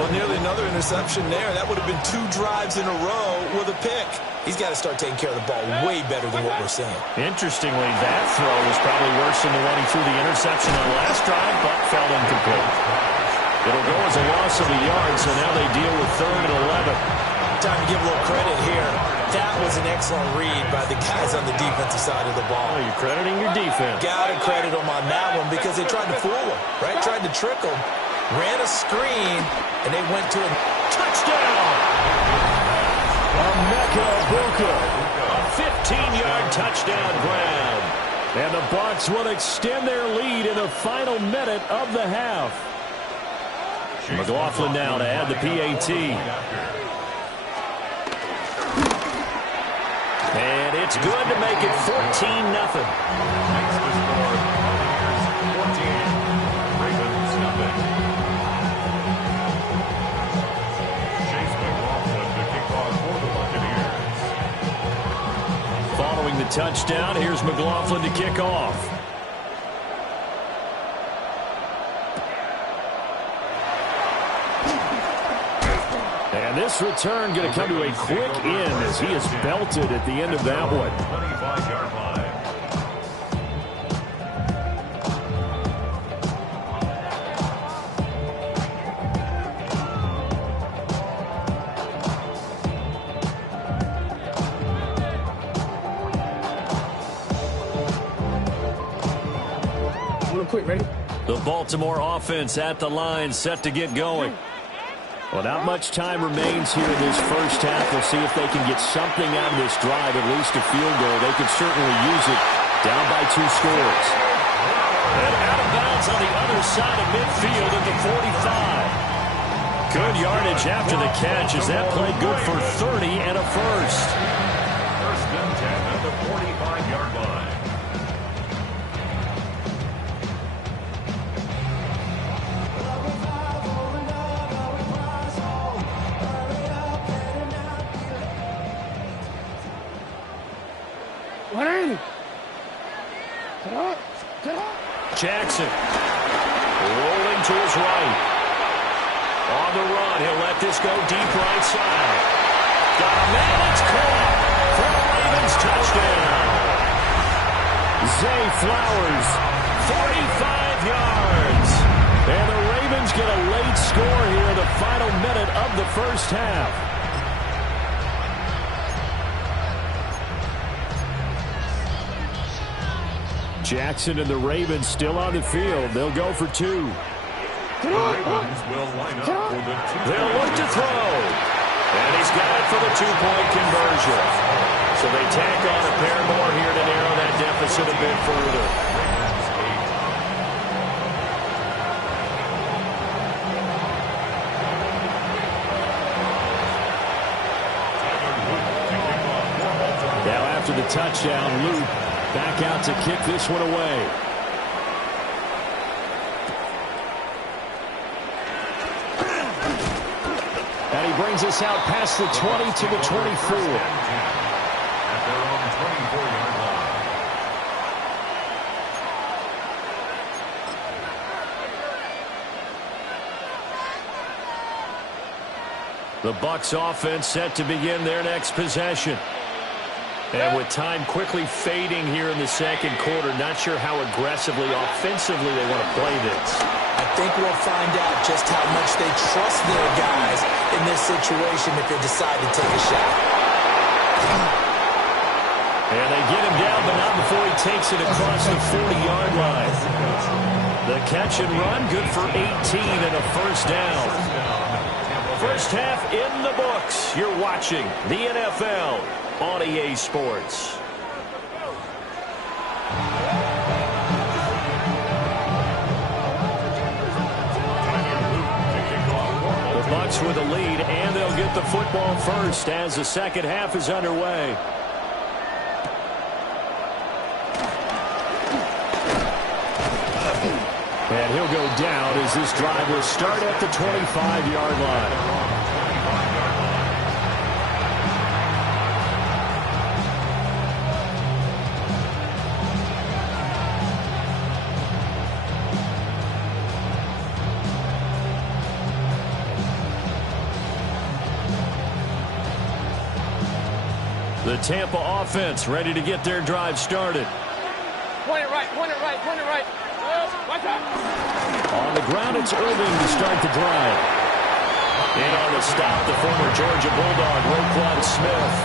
Well, nearly another interception there. That would have been 2 drives in a row with a pick. He's got to start taking care of the ball way better than what we're seeing. Interestingly, that throw was probably worse than the one he threw the interception on last drive, but fell incomplete. It'll go as a loss of a yard, so now they deal with 3rd and 11. Time to give a little credit here. That was an excellent read by the guys on the defensive side of the ball. Oh, you're crediting your defense. Got to credit them on that one, because they tried to fool him, right? Tried to trick him. Ran a screen, and they went to a touchdown. Emeka Egbuka, a 15-yard touchdown grab. And the Bucs will extend their lead in the final minute of the half. McLaughlin now to add the PAT. And it's good to make it 14-0. Following the touchdown, here's McLaughlin to kick off. And this return going to come to a quick end as he is belted at the end of that one. 25-yard line. Quick, ready? The Baltimore offense at the line, set to get going. Well, not much time remains here in this first half. We'll see if they can get something out of this drive, at least a field goal. They could certainly use it, down by 2 scores. And out of bounds on the other side of midfield at the 45. Good yardage after the catch. Is that play good for 30 and a first? First and 10 at the 45-yard line. Jackson. Rolling to his right. On the run, he'll let this go deep right side. Got a man, it's caught for a Ravens touchdown. Zay Flowers, 45 yards. And the Ravens get a late score here in the final minute of the first half. Jackson and the Ravens still on the field. They'll go for 2. The Ravens will line up for the two. They'll look to throw. And he's got it for the 2-point conversion. So they tack on a pair more here to narrow that deficit a bit further. Now after the touchdown, Luke back out to kick this one away. And he brings us out past the 20 to the 24. At their own 24-yard line. The Bucs offense set to begin their next possession. And with time quickly fading here in the second quarter, not sure how aggressively, offensively they want to play this. I think we'll find out just how much they trust their guys in this situation if they decide to take a shot. And they get him down, but not before he takes it across the 40-yard line. The catch and run, good for 18 and a first down. First half in the books. You're watching the NFL on EA Sports. The Bucs with a lead, and they'll get the football first as the second half is underway. And he'll go down as this drive will start at the 25-yard line. The Tampa offense ready to get their drive started. Point it right, point it right, point it right. Watch out. On the ground, it's Irving to start the drive. In on the stop, the former Georgia Bulldog, Roquan Smith.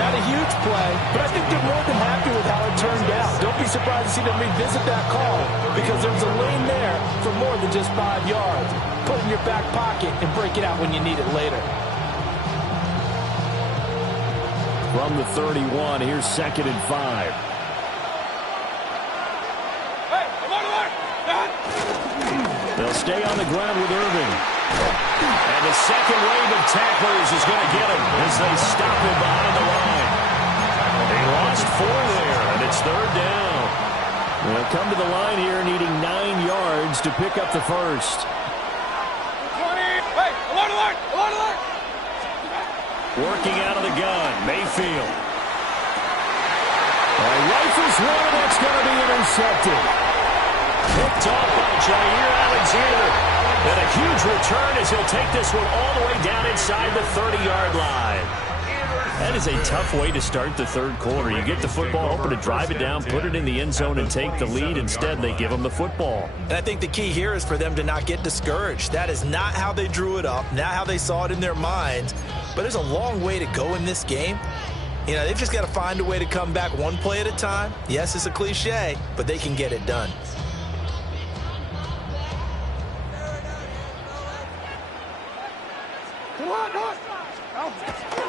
Not a huge play, but I think they're more than happy with how it turned out. Don't be surprised to see them revisit that call because there's a lane there for more than just 5 yards. Put it in your back pocket and break it out when you need it later. From the 31, here's 2nd and 5. They'll stay on the ground with Irving. And the second wave of tacklers is going to get him as they stop him behind the line. They lost 4 there, and it's 3rd down. They'll come to the line here needing 9 yards to pick up the first. 20. Hey, alert, alert, alert. Working out of the gun, Mayfield. Rifles one, and that's going to be intercepted. Picked off by Jair Alexander. And a huge return as he'll take this one all the way down inside the 30-yard line. That is a tough way to start the third quarter. You get the football, hoping to drive it down, put it in the end zone, and take the lead. Instead, they give them the football. And I think the key here is for them to not get discouraged. That is not how they drew it up, not how they saw it in their minds. But there's a long way to go in this game. You know, they've just got to find a way to come back one play at a time. Yes, it's a cliche, but they can get it done.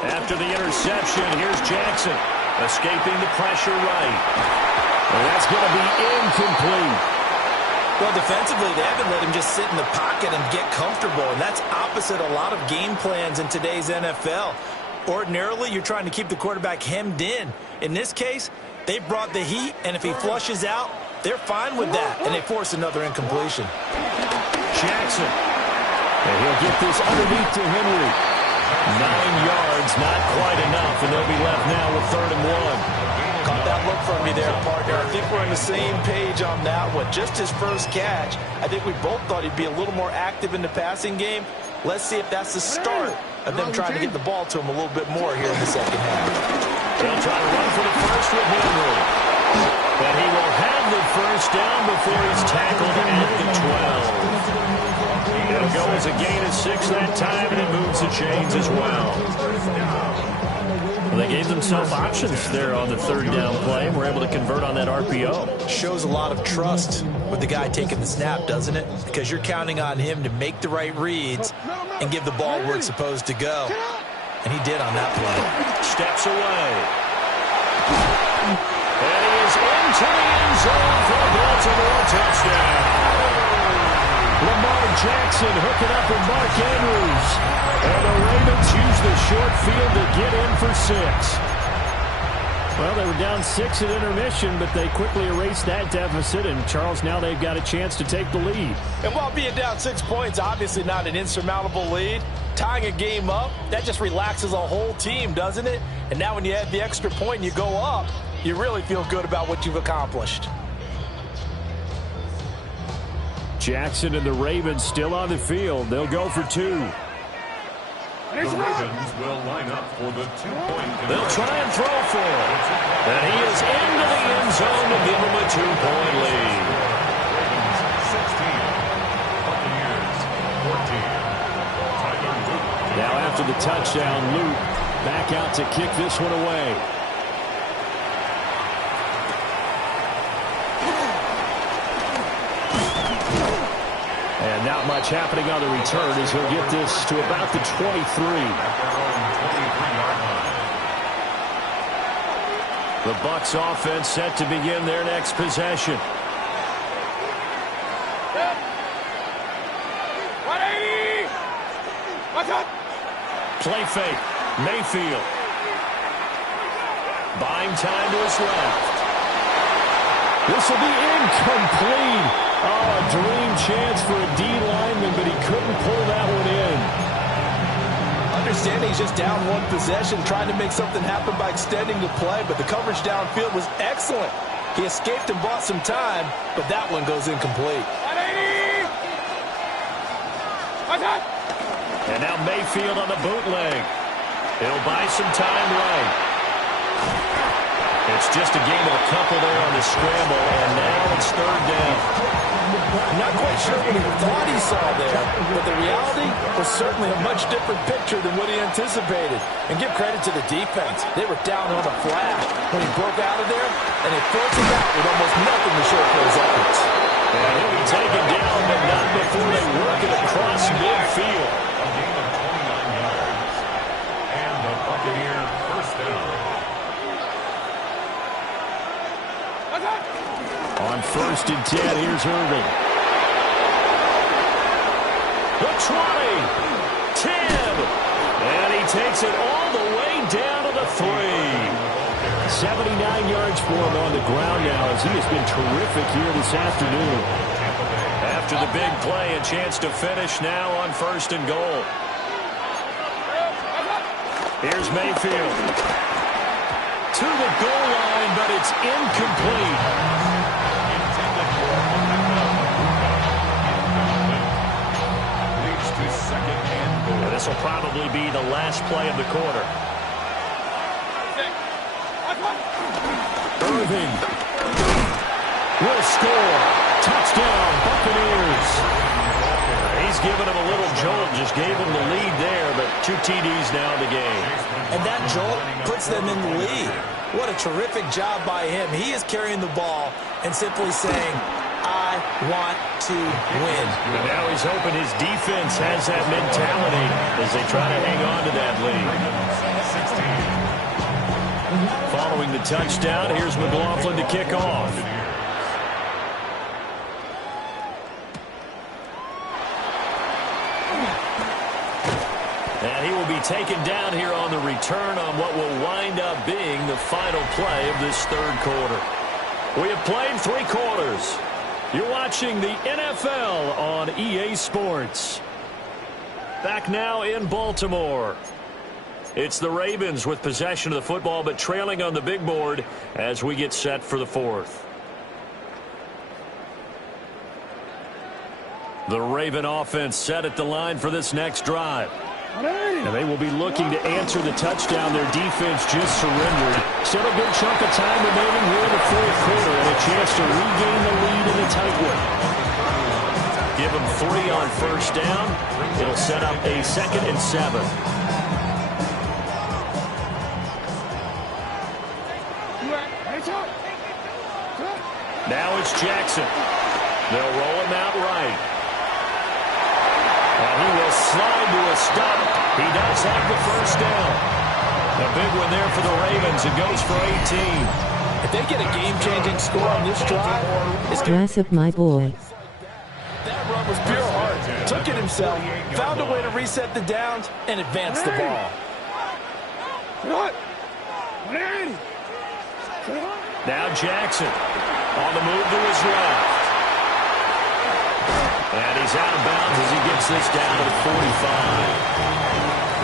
After the interception, here's Jackson, escaping the pressure right. And that's going to be incomplete. Well, defensively, they haven't let him just sit in the pocket and get comfortable, and that's opposite a lot of game plans in today's NFL. Ordinarily, you're trying to keep the quarterback hemmed in. In this case, they brought the heat, and if he flushes out, they're fine with that, and they force another incompletion. Jackson, and he'll get this underneath to Henry. 9 yards, not quite enough, and they'll be left now with 3rd and 1. Caught that look from you there, partner. I think we're on the same page on that one. Just his first catch, I think we both thought he'd be a little more active in the passing game. Let's see if that's the start of them trying to get the ball to him a little bit more here in the second half. They'll try to run for the first with Henry. But he will have the first down before he's tackled at the 12. It'll go as a gain of 6 that time, and it moves the chains as well. Well, they gave themselves options there on the third down play, and were able to convert on that RPO. Shows a lot of trust with the guy taking the snap, doesn't it? Because you're counting on him to make the right reads and give the ball where it's supposed to go. And he did on that play. Steps away. And he is into the end zone for a Baltimore touchdown. Lamar Jackson hooking up with Mark Andrews. And the Ravens use the short field to get in for 6. Well, they were down 6 at intermission, but they quickly erased that deficit. And, Charles, now they've got a chance to take the lead. And while being down 6 points, obviously not an insurmountable lead, tying a game up, that just relaxes a whole team, doesn't it? And now when you add the extra point and you go up, you really feel good about what you've accomplished. Jackson and the Ravens still on the field. They'll go for 2. The Ravens will line up for the 2-point. They'll try and throw for it. And he is into the end zone to give him a 2-point lead. 16. Buccaneers 14. Now after the touchdown, Luke back out to kick this one away. And not much happening on the return as he'll get this to about the 23. The Bucs offense set to begin their next possession. 180! Watch out! Play fake. Mayfield. Buying time to his left. This will be incomplete. Oh, a dream chance for a D lineman, but he couldn't pull that one in. Understanding he's just down 1 possession, trying to make something happen by extending the play, but the coverage downfield was excellent. He escaped and bought some time, but that one goes incomplete. 180! Watch out! And now Mayfield on the bootleg. He'll buy some time right. It's just a game of a couple there on the scramble, and now it's third down. I'm not quite sure what he thought he saw there, but the reality was certainly a much different picture than what he anticipated. And give credit to the defense. They were down on a flash when he broke out of there, and they forced him out with almost nothing to show for his efforts. And he'll be taken down, but not before they work it across midfield. A gain of 29 yards. And the Buccaneer first down. On 1st and 10, here's Irving. The 20, 10, and he takes it all the way down to the 3. 79 yards for him on the ground now as he has been terrific here this afternoon. After the big play, a chance to finish now on 1st and goal. Here's Mayfield. To the goal line, but it's incomplete. This will probably be the last play of the quarter. Irving will score. Touchdown, Buccaneers. He's given him a little jolt, just gave him the lead there, but 2 TDs now in the game. And that jolt puts them in the lead. What a terrific job by him. He is carrying the ball and simply saying, I want to win. And now he's hoping his defense has that mentality as they try to hang on to that lead. Following the touchdown, here's McLaughlin to kick off. And he will be taken down here on the return on what will wind up being the final play of this third quarter. We have played 3 quarters. You're watching the NFL on EA Sports. Back now in Baltimore. It's the Ravens with possession of the football, but trailing on the big board as we get set for the fourth. The Raven offense set at the line for this next drive. And they will be looking to answer the touchdown their defense just surrendered. Still a good chunk of time remaining here in the fourth quarter and a chance to regain the lead in a tight one. Give them 3 on first down. It'll set up a 2nd and 7. Now it's Jackson. They'll roll him out right. And he will slide to a stop. He does have the first down. A big one there for the Ravens. It goes for 18. If they get a game-changing score on this drive, it's Dress up my boy. That run was pure heart. Took it himself, found a way to reset the downs, and advance the ball. Now Jackson on the move to his left. And he's out of bounds as he gets this down to the 45.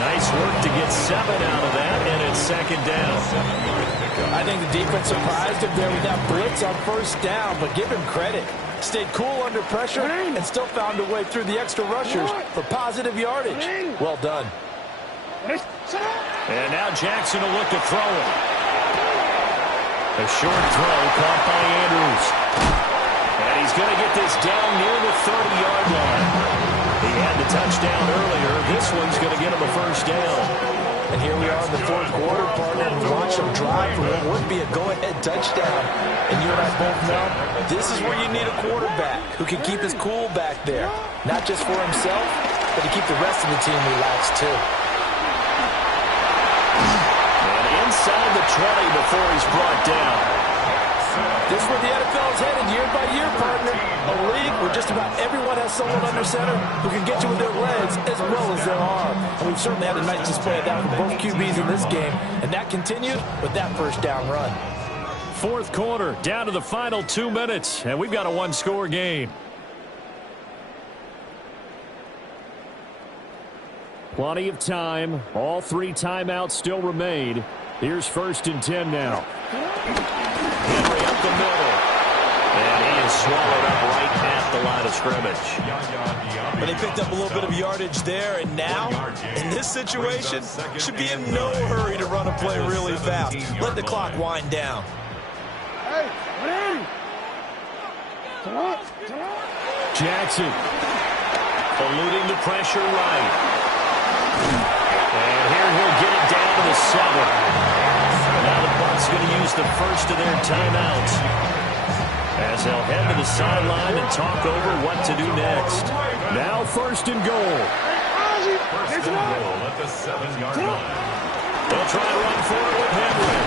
Nice work to get 7 out of that, and it's 2nd down. I think the defense surprised him there with that blitz on first down, but give him credit. Stayed cool under pressure and still found a way through the extra rushers for positive yardage. Well done. And now Jackson will look to throw it. A short throw caught by Andrews. And he's going to get this down near the 30-yard line. He had the touchdown earlier. This one's going to get him a first down. And here we are in the fourth quarter, partner, and watch them drive for what would be a go-ahead touchdown. And you and I both know this is where you need a quarterback who can keep his cool back there. Not just for himself, but to keep the rest of the team relaxed, too. And inside the 20 before he's brought down. This is where the NFL is headed year by year, partner. A league where just about everyone has someone under center who can get you with their legs as well as their arm. And we've certainly had a nice display of that from both QBs in this game. And that continued with that first down run. Fourth quarter, down to the final 2 minutes. And we've got a one-score game. Plenty of time. All 3 timeouts still remain. Here's 1st and 10 now. Henry up the middle. And he is swallowed up right at the line of scrimmage. But they picked up a little bit of yardage there, and now, in this situation, should be in no hurry to run a play really fast. Let the clock wind down. Jackson eluding the pressure right. And here he'll get it down to the 7. Now the Bucs going to use the first of their timeouts as they'll head to the sideline and talk over what to do next. Now 1st and goal. First and goal at the 7-yard line. They'll try to run forward with Henry.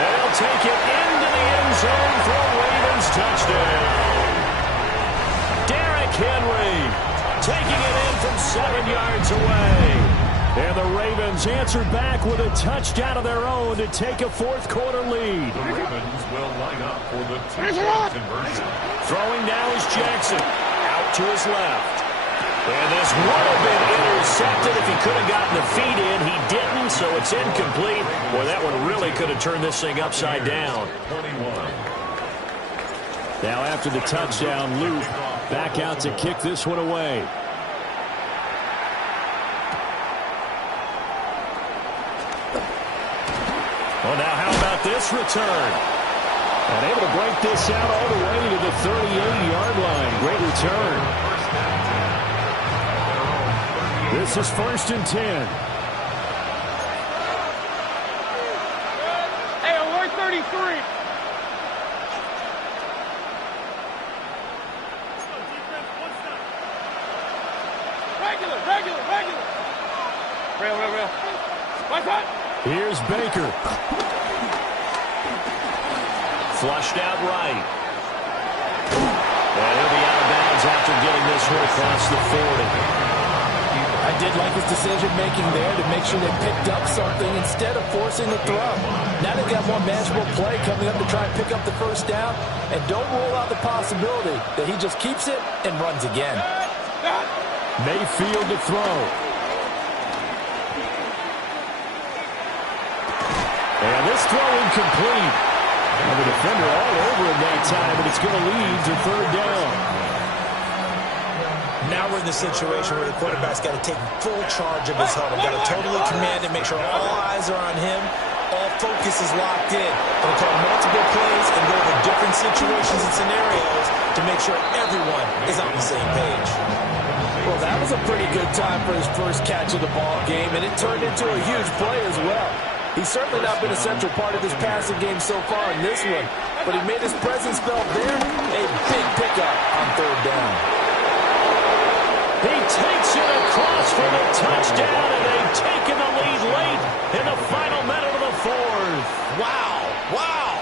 They'll take it into the end zone for a Ravens touchdown. Derrick Henry taking it in from 7 yards away. And the Ravens answered back with a touchdown of their own to take a fourth quarter lead. The Ravens will line up for the 2-point conversion. Throwing now is Jackson. Out to his left. And this would have been intercepted if he could have gotten the feet in. He didn't, so it's incomplete. Boy, that one really could have turned this thing upside down. 21. Now after the touchdown, Luke back out to kick this one away. Well, now how about this return? And able to break this out all the way to the 38-yard line. Great return. This is 1st and 10. Hey, alert 33. Regular. Real. What's that? Here's Baker. Flushed out right. And he'll be out of bounds after getting this one across the 40. I did like his decision-making there to make sure they picked up something instead of forcing the throw. Now they've got more manageable play coming up to try and pick up the first down. And don't rule out the possibility that he just keeps it and runs again. Mayfield to throw. And this throw incomplete. And the defender all over him that time, and it's going to lead to third down. Now we're in the situation where the quarterback's got to take full charge of his huddle. Got to totally command it, make sure all eyes are on him. All focus is locked in. Going to call multiple plays and go over different situations and scenarios to make sure everyone is on the same page. Well, that was a pretty good time for his first catch of the ball game, and it turned into a huge play as well. He's certainly not been a central part of this passing game so far in this one, but he made his presence felt there. A big pickup on third down. He takes it across for the touchdown, and they've taken the lead late in the final minute of the fourth. Wow. Wow.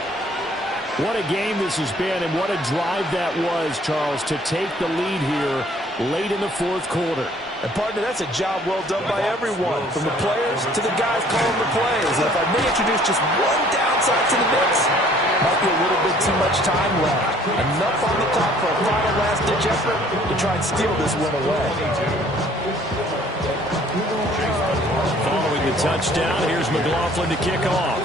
What a game this has been, and what a drive that was, Charles, to take the lead here late in the fourth quarter. And, partner, that's a job well done by everyone, from the players to the guys calling the plays. And if I may introduce just one downside to the mix, might be a little bit too much time left. Enough on the clock for a final last-ditch effort to try and steal this one away. Following the touchdown, here's McLaughlin to kick off.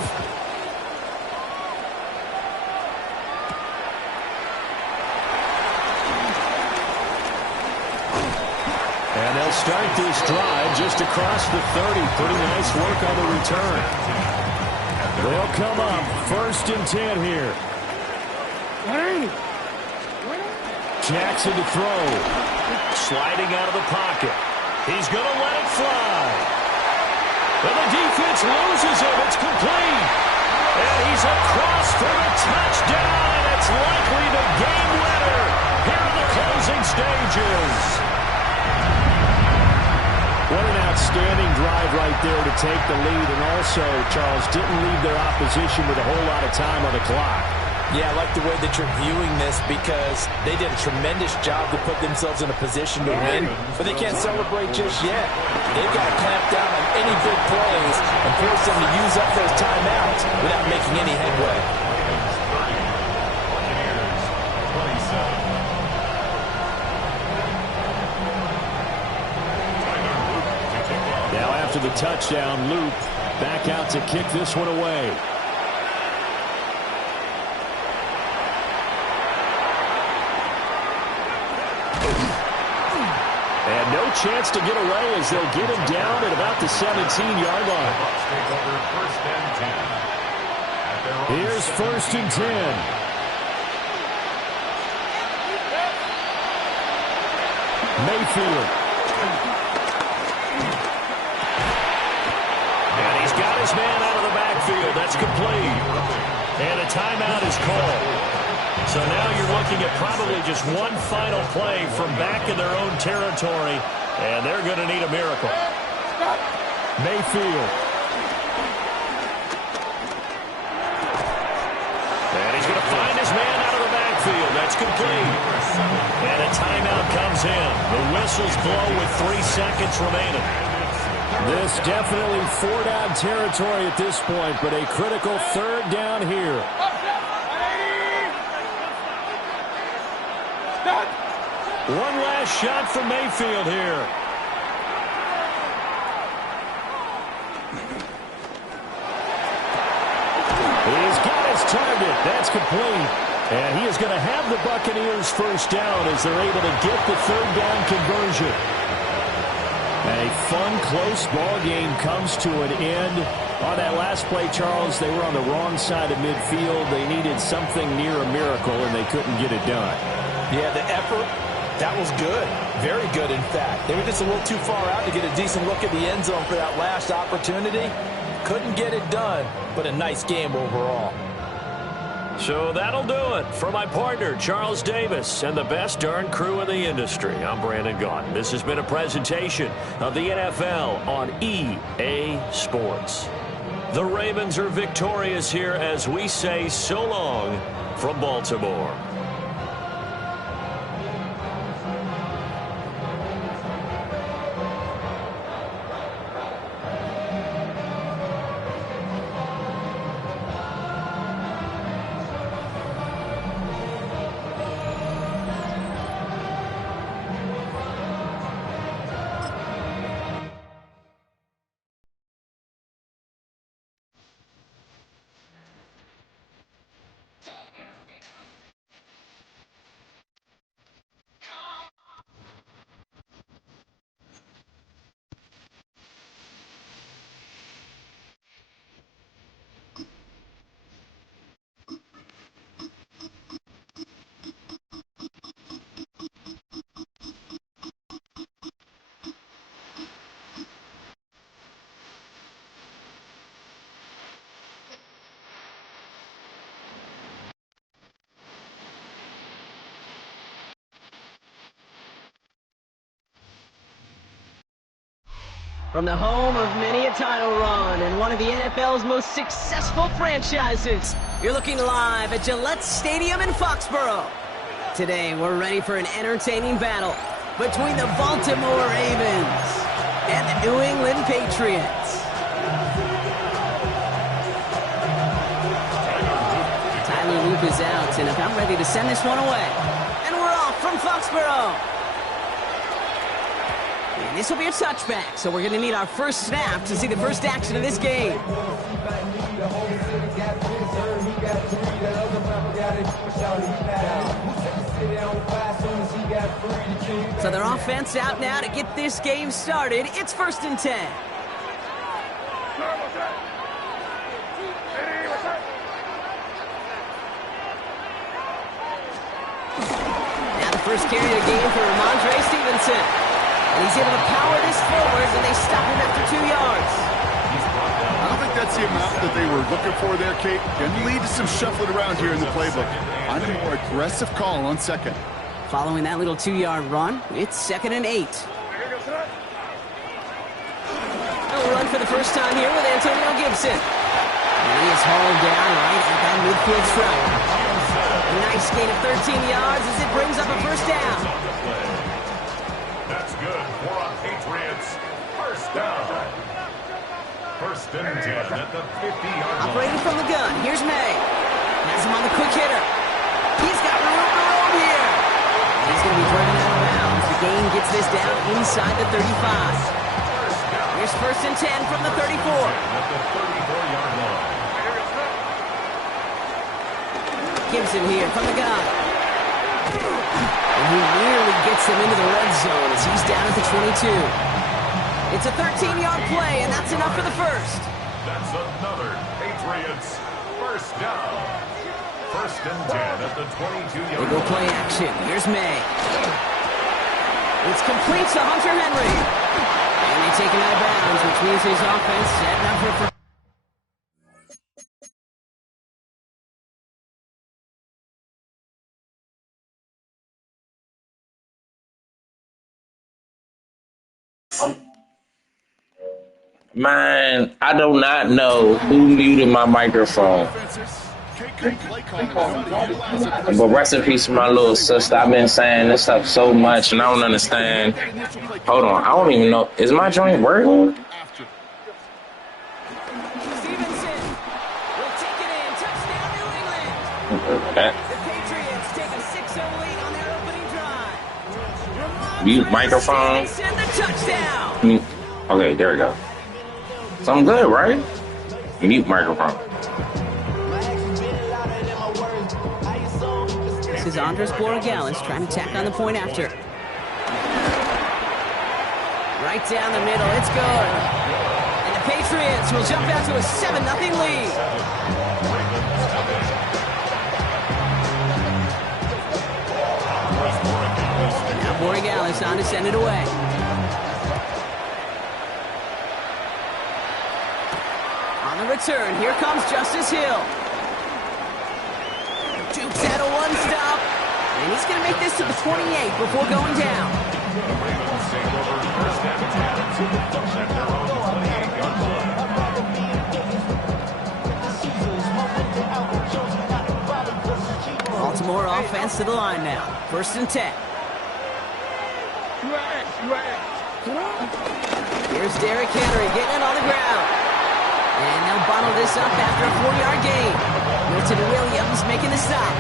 And they'll start this drive just across the 30. Pretty nice work on the return. They'll come up first and 10 here. Jackson to throw. Sliding out of the pocket. He's going to let it fly. And the defense loses it. It's complete. And he's across for the touchdown. And it's likely the game winner here in the closing stages. What an outstanding drive right there to take the lead. And also, Charles, didn't leave their opposition with a whole lot of time on the clock. Yeah, I like the way that you're viewing this because they did a tremendous job to put themselves in a position to win, but they can't celebrate just yet. They've got to clamp down on any big plays and force them to use up those timeouts without making any headway. Now after the touchdown, Loop back out to kick this one away. And no chance to get away as they'll get him down at about the 17-yard line. Here's first and 10. Mayfield. And he's got his man out of the backfield. That's complete. And a timeout is called. So now you're looking at probably just one final play from back in their own territory, and they're going to need a miracle. Mayfield. And he's going to find his man out of the backfield. That's complete. And a timeout comes in. The whistles blow with 3 seconds remaining. This definitely 4-down territory at this point, but a critical third down here. One last shot from Mayfield here. He's got his target. That's complete. And he is going to have the Buccaneers first down as they're able to get the third down conversion. A fun, close ball game comes to an end. On that last play, Charles, they were on the wrong side of midfield. They needed something near a miracle, and they couldn't get it done. Yeah, the effort, that was good. Very good, in fact. They were just a little too far out to get a decent look at the end zone for that last opportunity. Couldn't get it done, but a nice game overall. So that'll do it for my partner, Charles Davis, and the best darn crew in the industry. I'm Brandon Gaudin. This has been a presentation of the NFL on EA Sports. The Ravens are victorious here as we say so long from Baltimore. From the home of many a title run and one of the NFL's most successful franchises, you're looking live at Gillette Stadium in Foxborough. Today, we're ready for an entertaining battle between the Baltimore Ravens and the New England Patriots. Tyler Loop is out and about ready to send this one away. And we're off from Foxborough. And this will be a touchback, so we're going to need our first snap to see the first action of this game. So their offense out now to get this game started. It's 1st and 10. Now the first carry of the game for Ramondre Stevenson. And he's able to power this forward, and they stop him after 2 yards. I don't think that's the amount that they were looking for there, Kate. Going to lead to some shuffling around here in the playbook. On a more aggressive call on second. Following that little 2-yard run, it's 2nd and 8. They'll run for the first time here with Antonio Gibson. And he is hauled down right at that midfield stripe. A nice gain of 13 yards as it brings up a first down. That's good for a Patriots first down. 1st and 10 at the 50-yard line. Operating from the gun, here's May. Has him on the quick hitter. He's got room to roam here. And he's going to be driven out of bounds. The gain gets this down inside the 35. Here's 1st and 10 from the 34. At the 34-yard line. Gibson here from the gun. And he nearly gets him into the red zone as he's down at the 22. It's a 13-yard play, and that's enough for the first. That's another Patriots first down. 1st and 10 at the 22-yard line. They go play action. Here's May. It's complete to Hunter Henry. And they take him out of bounds, which means his offense setting up for... Man, I do not know who muted my microphone. But rest in peace to my little sister. I've been saying this stuff so much and I don't understand. Hold on, I don't even know. Is my joint working? Stevenson will take it in. Touchdown, New England. The Patriots take a 6-0 lead on their opening drive. Mute microphone. Send the touchdown. Okay, there we go. So I'm good, right? Mute microphone. This is Andres Borregales trying to tack on the point after. Right down the middle, it's good. And the Patriots will jump out to a 7-0 lead. Now Borregales on to send it away. On the return, here comes Justice Hill. Jukes out a one-stop, and he's going to make this to the 28 before going down. The Ravens take over 1st and 10 at their own 28-yard line. Baltimore offense to the line now. 1st and 10. Here's Derrick Henry getting it on the ground. And they'll bottle this up after a 4-yard gain. Milton Williams making the stop.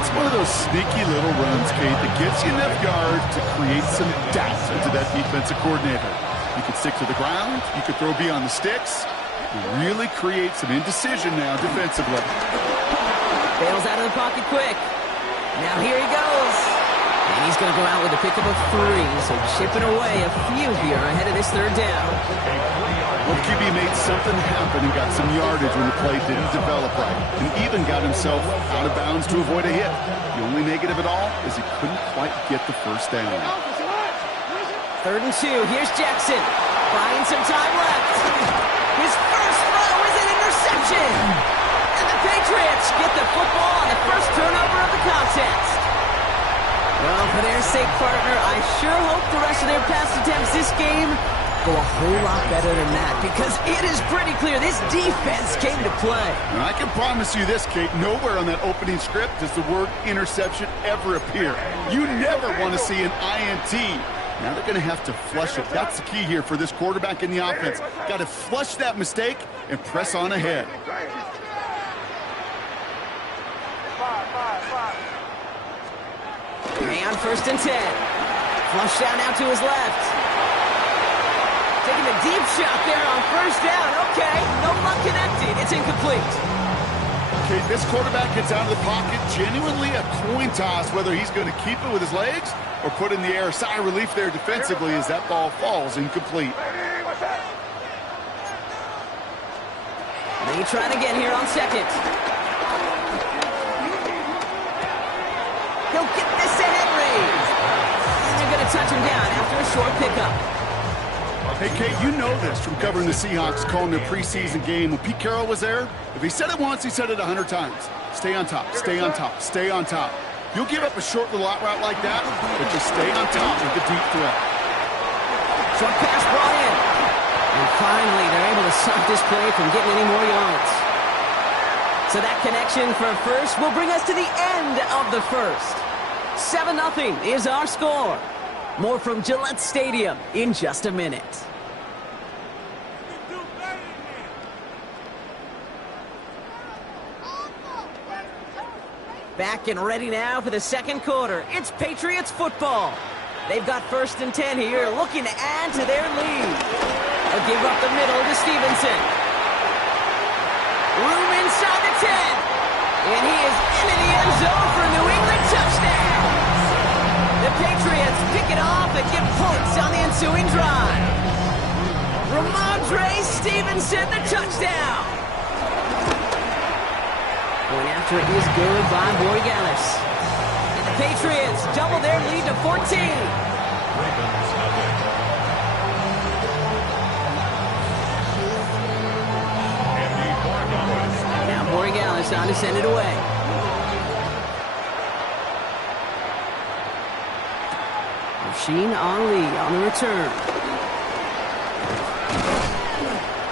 It's one of those sneaky little runs, Kate, that gives you enough yards to create some doubt into that defensive coordinator. You could stick to the ground. You could throw beyond the sticks. You really create some indecision now defensively. Bails out of the pocket quick. Now here he goes. And he's going to go out with a pickup of 3, so chipping away a few here ahead of this 3rd down. Well, QB made something happen and got some yardage when the play didn't develop right, and even got himself out of bounds to avoid a hit. The only negative at all is he couldn't quite get the first down. 3rd and 2, here's Jackson. Buying some time left. His first throw is an interception. And the Patriots get the football on the first turnover of the contest. Well, for their sake, partner, I sure hope the rest of their pass attempts this game go a whole lot better than that, because it is pretty clear this defense came to play. And I can promise you this, Kate, nowhere on that opening script does the word interception ever appear. You never want to see an INT. Now they're going to have to flush it. That's the key here for this quarterback in the offense. Got to flush that mistake and press on ahead. May on 1st and 10. Flush down now to his left. Taking a deep shot there on 1st down. Okay, no luck connected. It's incomplete. Okay, this quarterback gets out of the pocket. Genuinely a coin toss whether he's going to keep it with his legs or put in the air. Sigh of relief there defensively as that ball falls incomplete. They try again here on 2nd. He'll get this to Henry. And they're going to touch him down after a short pickup. Hey, Kate, you know this from covering the Seahawks, calling their preseason game. When Pete Carroll was there, if he said it once, he said it 100 times. Stay on top, stay on top, stay on top. You'll give up a short little out route like that, but just stay on top with the deep threat. Short pass brought in. And finally, they're able to stop this play from getting any more yards. So that connection for first will bring us to the end of the first. 7-0 is our score. More from Gillette Stadium in just a minute. Back and ready now for the second quarter. It's Patriots football. They've got 1st and 10 here, looking to add to their lead. A give up the middle to Stevenson. Room inside the 10. And he is into the end zone for a New England touchdown. The Patriots pick it off and get points on the ensuing drive. Ramondre Stevenson, the touchdown. Point after is good by Borregales. And the Patriots double their lead to 14. Borregales on to send it away. Rasheen Ali on the return.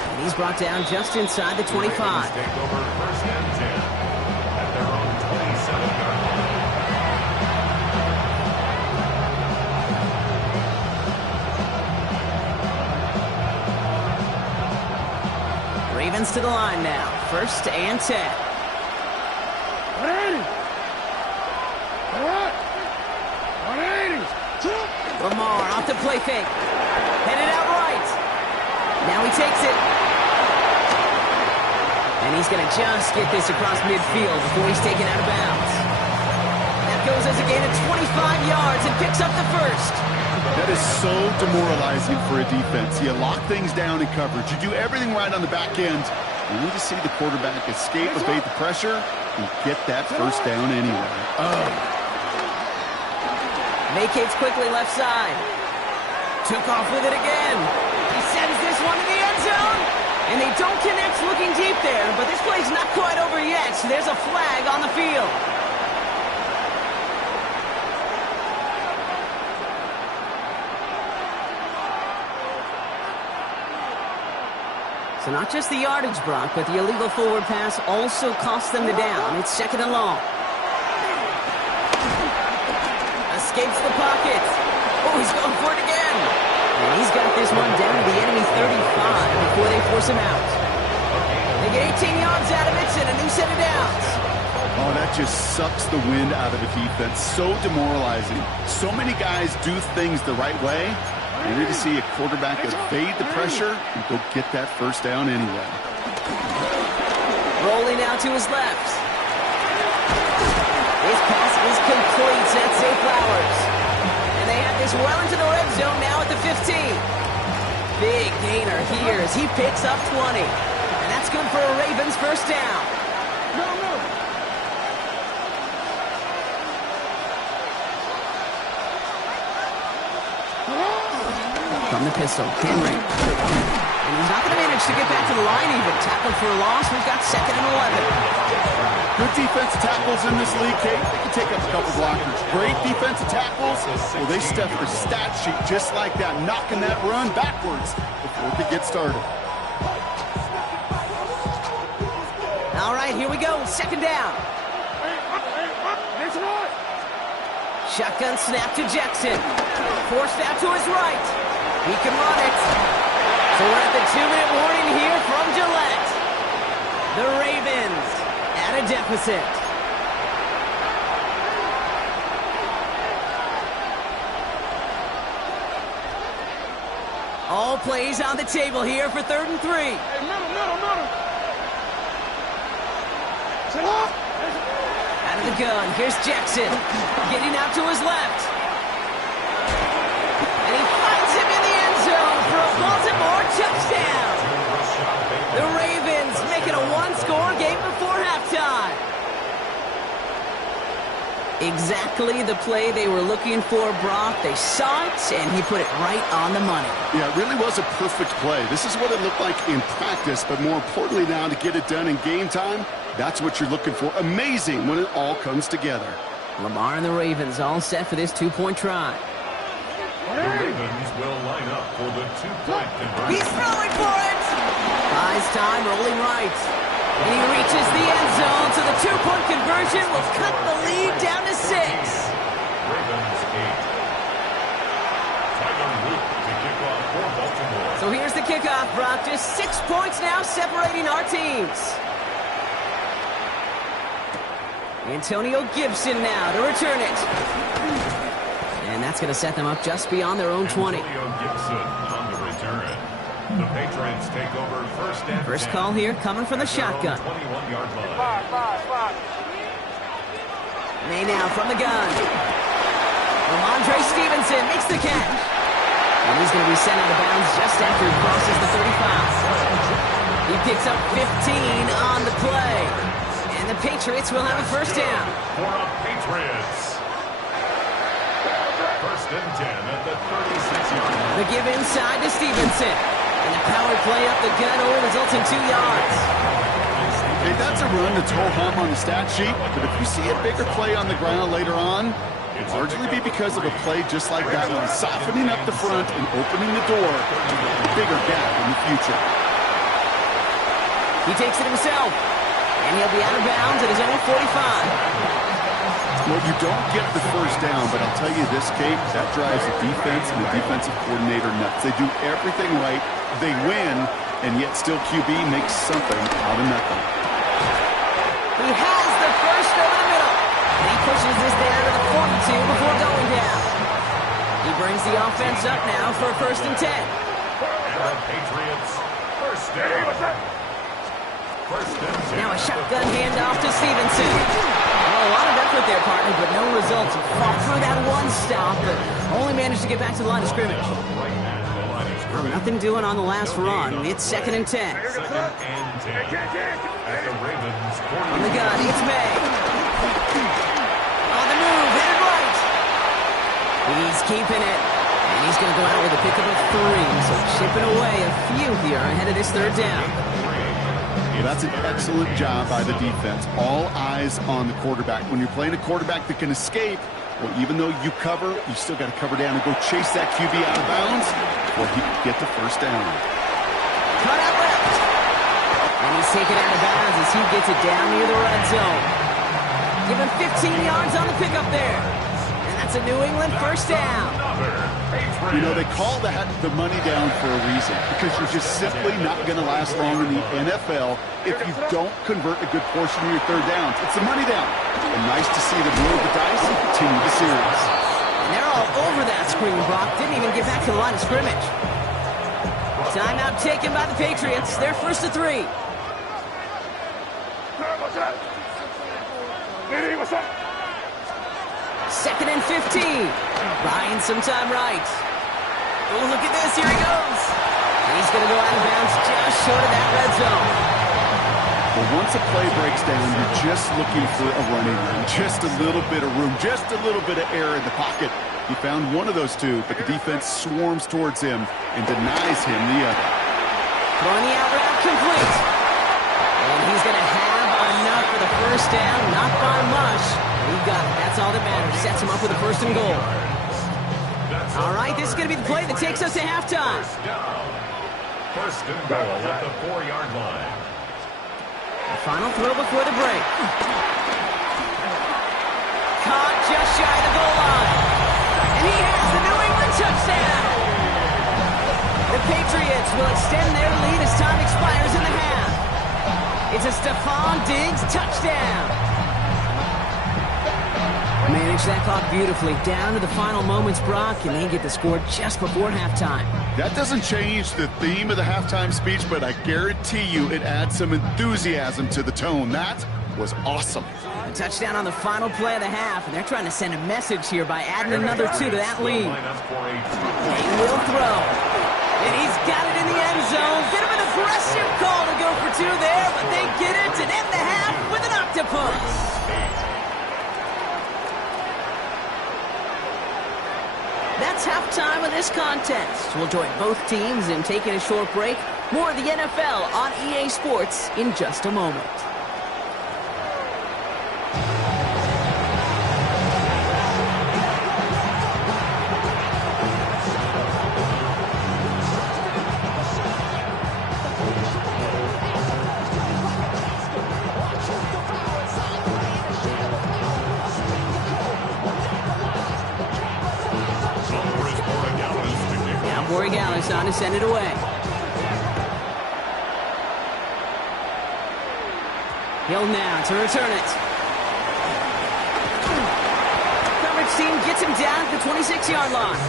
And he's brought down just inside the 25. Take over 1st and 10 at their own 27-yard line. Ravens to the line now. 1st and 10. Lamar off the play fake. Headed out right. Now he takes it. And he's going to just get this across midfield before he's taken out of bounds. That goes as a gain of 25 yards and picks up the first. That is so demoralizing for a defense. You lock things down in coverage. You do everything right on the back end. You need to see the quarterback escape, evade the pressure, and get that 1st down anyway. Vacates quickly left side. Took off with it again. He sends this one to the end zone. And they don't connect looking deep there, but this play's not quite over yet. So there's a flag on the field. So not just the yardage, Brock, but the illegal forward pass also cost them the down. It's 2nd and long. Escapes the pocket. Oh, he's going for it again. And he's got this one down to the enemy 35 before they force him out. They get 18 yards out of it and a new set of downs. Oh, that just sucks the wind out of a defense. So demoralizing. So many guys do things the right way. You need to see a quarterback evade the pressure and go get that 1st down anyway. Rolling out to his left. His pass is complete. That's Zay Flowers. And they have this well into the red zone now at the 15. Big gainer here as he picks up 20. And that's good for a Ravens 1st down. From the pistol, Henry. And he's not going to manage to get back to the line even. Tackled for a loss. We've got 2nd and 11. Good defensive tackles in this league, Kate. They can take up a couple blockers. Great defensive tackles. Well, they stuff their stat sheet just like that, knocking that run backwards before they get started. All right, here we go. 2nd down. Shotgun snap to Jackson. Forced out to his right. He can run it. So we're at the 2-minute warning here from Gillette. The Ravens at a deficit. All plays on the table here for 3rd and 3. Hey, middle. Sit up. Out of the gun, here's Jackson. Getting out to his left. And he finds him in the end zone for a Baltimore touchdown. The Ravens make it a 1-score game before halftime. Exactly the play they were looking for, Brock. They saw it, and he put it right on the money. Yeah, it really was a perfect play. This is what it looked like in practice, but more importantly now, to get it done in game time, that's what you're looking for. Amazing when it all comes together. Lamar and the Ravens all set for this 2-point try. The Ravens will line up for the 2-point conversion. He's throwing for it! Buys time, rolling right. And he reaches the end zone, so the 2-point conversion will cut the lead down to 6. Ravens 8. Tyler Luke to kick off for Baltimore. So here's the kickoff, Brock. Just 6 points now separating our teams. Antonio Gibson now to return it. And that's going to set them up just beyond their own 20. Antonio Gibson on the return. The Patriots take over 1st and 10. First call here coming from the shotgun. 21-yard line. Five. May now from the gun. Ramondre Stevenson makes the catch. And he's going to be sent out of bounds just after he crosses the 35. He picks up 15 on the play. And the Patriots will have a 1st down. For the Patriots. 1st and 10 at the 36-yard line. The give inside to Stevenson. And the power play up the gut only results in 2 yards. Hey, that's a run that's ho-hum on the stat sheet, but if you see a bigger play on the ground later on, it'll largely be because of a play just like that one, softening up the front and opening the door to a bigger gap in the future. He takes it himself, and he'll be out of bounds at his own 45. Well, you don't get the 1st down, but I'll tell you this, Kate, that drives the defense and the defensive coordinator nuts. They do everything right, they win, and yet still QB makes something out of nothing. He has the 1st over the middle, and he pushes this down to the 42 before going down. He brings the offense up now for a 1st and 10. And the Patriots 1st down. 1st and 10. Now a shotgun handoff to Stevenson. A lot of effort there, partner, but no results. He fought through that one stop, but only managed to get back to the line of scrimmage. Well, nothing doing on the last run. It's 2nd and 10. 2nd and 10 at the Ravens 40. On the gun, it's May. On the move, headed right. He's keeping it, and he's going to go out with a pickup of 3. So chipping away a few here ahead of this 3rd down. Well, that's an excellent job by the defense. All eyes on the quarterback. When you're playing a quarterback that can escape, well, even though you cover, you still got to cover down and go chase that QB out of bounds before he can get the 1st down. Cut out left. And he's taken out of bounds as he gets it down near the red zone. Give him 15 yards on the pickup there. And that's a New England 1st down. You know, they call that the money down for a reason, because you're just simply not going to last long in the NFL if you don't convert a good portion of your 3rd downs. It's the money down. And nice to see them roll the dice and continue the series. And they're all over that screen, Brock. Didn't even get back to the line of scrimmage. Timeout taken by the Patriots. They're 1st to 3. Second and 15. Buying some time right. Oh, look at this. Here he goes. He's going to go out of bounds just short of that red zone. Well, once a play breaks down, you're just looking for a running room. Just a little bit of room. Just a little bit of air in the pocket. He found one of those two, but the defense swarms towards him and denies him the other. Throwing the out route complete. And he's going to have enough for the first down. Not by much. He got it. That's all that matters. Sets him up with a 1st and goal. All right, this is going to be the play that takes us to halftime. First and goal at the 4-yard line. The final throw before the break. Caught just shy of the goal line. And he has the New England touchdown. The Patriots will extend their lead as time expires in the half. It's a Stephon Diggs touchdown. Manage that clock beautifully. Down to the final moments, Brock, and they get the score just before halftime. That doesn't change the theme of the halftime speech, but I guarantee you it adds some enthusiasm to the tone. That was awesome. A touchdown on the final play of the half, and they're trying to send a message here by adding another 2 to that lead. They will throw. And he's got it in the end zone. Bit of an aggressive call to go for 2 there, but they get it and end the half with an octopus. That's halftime of this contest. We'll join both teams in taking a short break. More of the NFL on EA Sports in just a moment. On to send it away. Hill now to return it. Coverage team gets him down at the 26-yard line.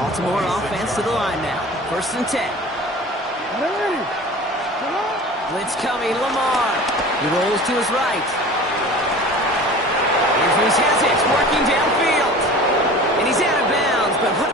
Baltimore offense to the line now. 1st and 10. Blitz coming, Lamar. He rolls to his right. Andrews has it, working downfield. And he's out of bounds, but...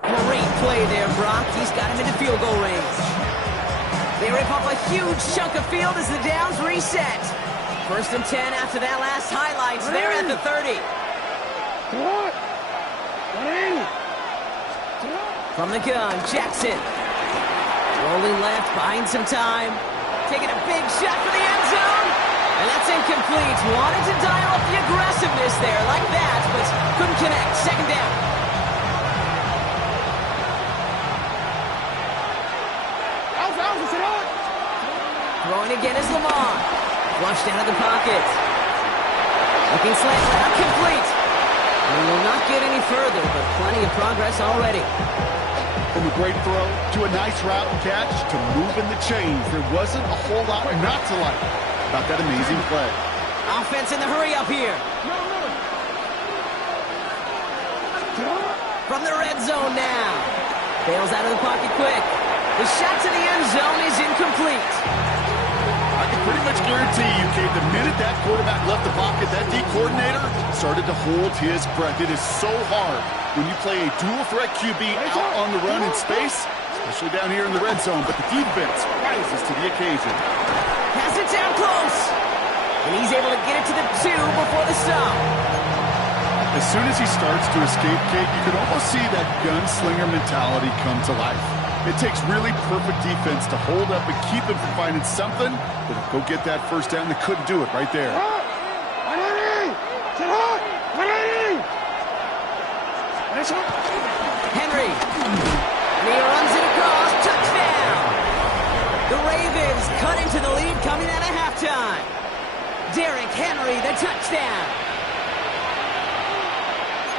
Great play there, Brock. He's got him into field goal range. They rip up a huge chunk of field as the downs reset. 1st and 10 after that last highlights. They're at the 30. From the gun, Jackson. Rolling left, buying some time. Taking a big shot for the end zone. And that's incomplete. Wanted to dial up the aggressiveness there like that, but couldn't connect. 2nd down. Throwing again is Lamar. Flushed out of the pocket. Looking slant route complete. And will not get any further, but plenty of progress already. From a great throw to a nice route and catch to moving the chains. There wasn't a whole lot not to like about that amazing play. Offense in the hurry up here. From the red zone now. Bails out of the pocket quick. The shot to the end zone is incomplete. I can pretty much guarantee you, Kate, the minute that quarterback left the pocket, that D coordinator started to hold his breath. It is so hard when you play a dual-threat QB out on the run in space, especially down here in the red zone, but the defense rises to the occasion. Has it down close, and he's able to get it to the 2 before the stop. As soon as he starts to escape, Kate, you can almost see that gunslinger mentality come to life. It takes really perfect defense to hold up and keep him from finding something that'll go get that first down. They couldn't do it right there. Henry. And he runs it across. Touchdown. The Ravens cut into the lead coming out of halftime. Derrick Henry, the touchdown.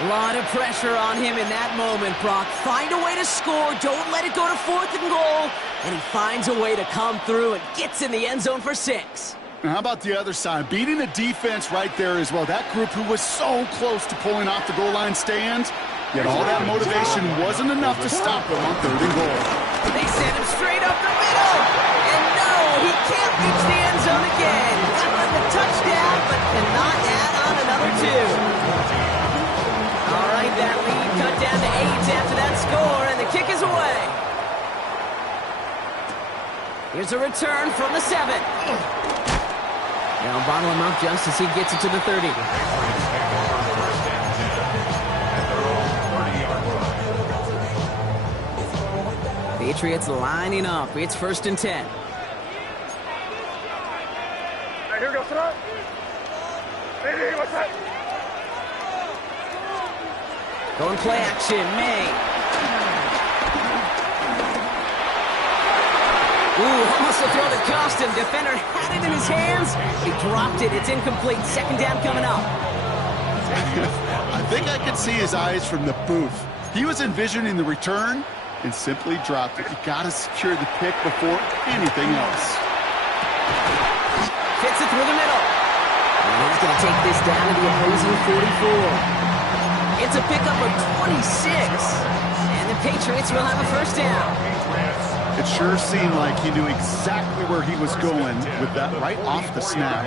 A lot of pressure on him in that moment, Brock. Find a way to score. Don't let it go to 4th and goal. And he finds a way to come through and gets in the end zone for 6. Now, how about the other side? Beating the defense right there as well. That group who was so close to pulling off the goal line stand, yet all that motivation wasn't enough to stop them on 3rd and goal. They send him straight up the middle. And no, he can't reach the end zone again. Got him the touchdown, but cannot add on another 2. All right, that lead cut down to 8 after that score, and the kick is away. Here's a return from the 7. Now bottle him up just as he gets it to the 30. Patriots lining up. It's 1st and 10. Here we go, sit up. Hey, what's that? Going play action, May. Ooh, almost a throw that cost him. Defender had it in his hands. He dropped it. It's incomplete. 2nd down coming up. I think I could see his eyes from the booth. He was envisioning the return and simply dropped it. You got to secure the pick before anything else. Fits it through the middle. And he's going to take this down to the opposing 44. It's a pickup of 26. And the Patriots will have a 1st down. It sure seemed like he knew exactly where he was going with that right off the snap.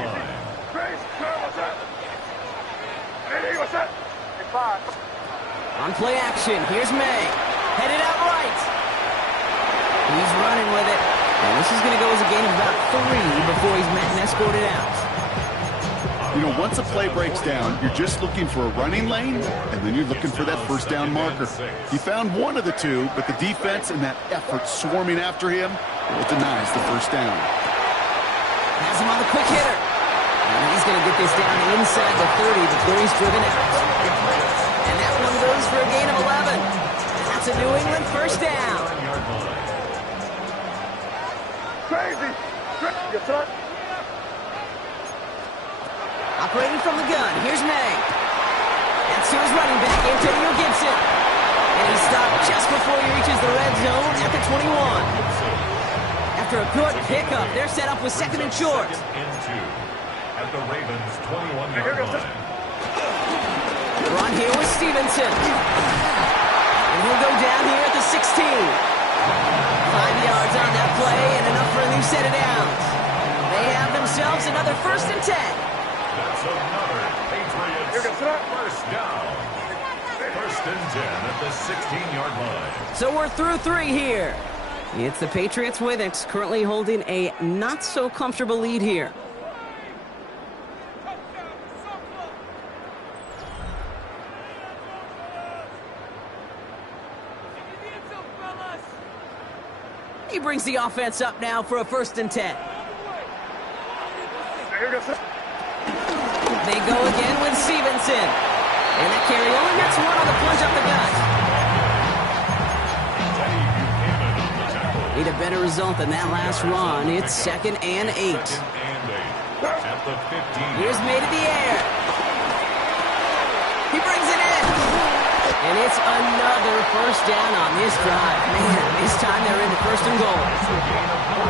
On play action, here's May. Headed out right. He's running with it. And this is going to go as a gain of about 3 before he's met and escorted out. You know, once a play breaks down, you're just looking for a running lane, and then you're looking for that 1st down marker. He found one of the 2, but the defense and that effort swarming after him, it denies the 1st down. Has him on the quick hitter. And he's going to get this down inside the 30 before he's driven out. And that one goes for a gain of 11. And that's a New England 1st down. Crazy. Your son. Operating from the gun, here's May. That's to his running back, Antonio Gibson. And he's stopped just before he reaches the red zone at the 21. After a good pickup, they're set up with 2nd and short. At the Ravens' 21-yard line. Run here with Stevenson. And he'll go down here at the 16. 5 yards on that play and enough for a new set of downs. They have themselves another 1st and 10. That's another Patriots 1st down. 1st and 10 at the 16-yard line. So we're through 3 here. It's the Patriots with it, currently holding a not-so-comfortable lead here. He brings the offense up now for a 1st and 10. They go again with Stevenson. And that carry only gets 1 on the plunge up the gut. Need a better result than that last run. It's 2nd and 8. Here's May to the air. He brings it in. And it's another 1st down on this drive. Man, this time they're into 1st and goal.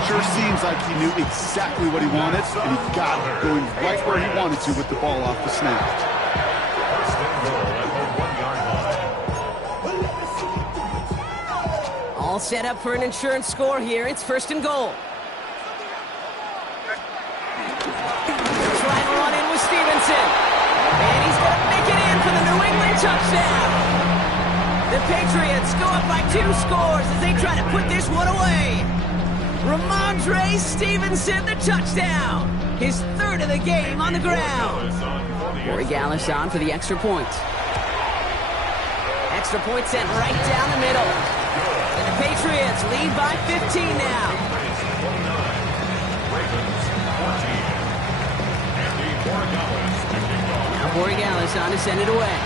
Sure seems like he knew exactly what he wanted, and he got it going right where he wanted to with the ball off the snap. 1st and goal at the 1-yard line. All set up for an insurance score here. It's 1st and goal. Trying to run in with Stevenson. And he's going to make it in for the New England touchdown. The Patriots go up by 2 scores as they try to put this one away. Ramondre Stevenson, the touchdown. His 3rd of the game on the ground. Corey Gallis on for the extra point. Extra point sent right down the middle. And the Patriots lead by 15 now. Now Corey Gallis on to send it away.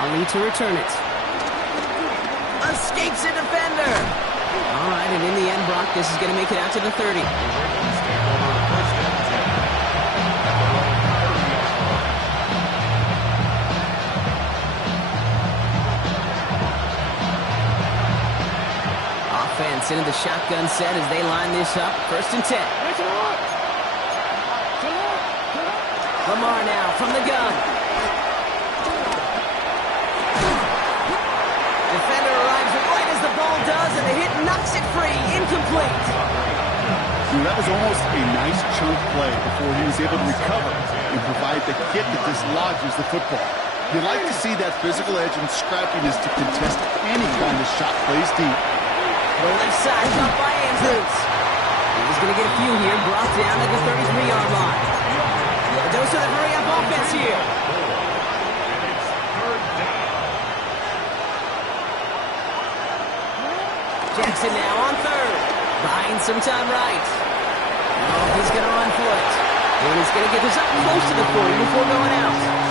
Ali to return it. Escapes a defender. All right, and in the end, Brock, this is going to make it out to the 30. Offense Jackson in the shotgun set as they line this up. 1st and 10. Lamar now from the gun. Defender arrives right as the ball does, and the hit knocks it free. Incomplete. That was almost a nice chunk play before he was able to recover and provide the hit that dislodges the football. You like to see that physical edge and scrappiness to contest any kind of shot plays deep. The left side caught by Andrews. He's going to get a few here, brought down at the 33-yard line. A dose of the hurry-up offense here. Jackson now on 3rd. Buying some time right. Oh, he's going to run for it. And he's going to get this up close to the 40 before going out.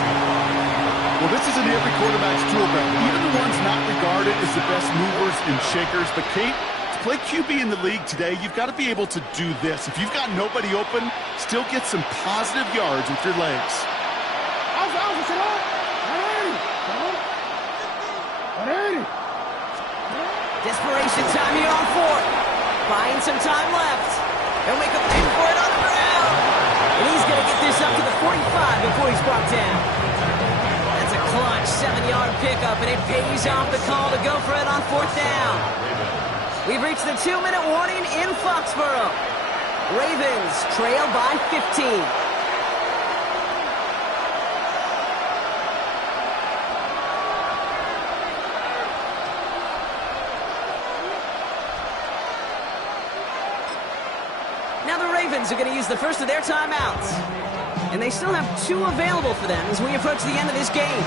Well, this isn't every quarterback's tool belt. Even the ones not regarded as the best movers and shakers. But, Kate, to play QB in the league today, you've got to be able to do this. If you've got nobody open, still get some positive yards with your legs. Desperation time here on 4th. Buying some time left. They'll make a pay for it on the ground. And he's going to get this up to the 45 before he's brought down. That's a clutch 7-yard pickup, and it pays off the call to go for it on 4th down. We've reached the 2-minute warning in Foxborough. Ravens trail by 15. Now the Ravens are going to use the first of their timeouts. And they still have 2 available for them as we approach the end of this game.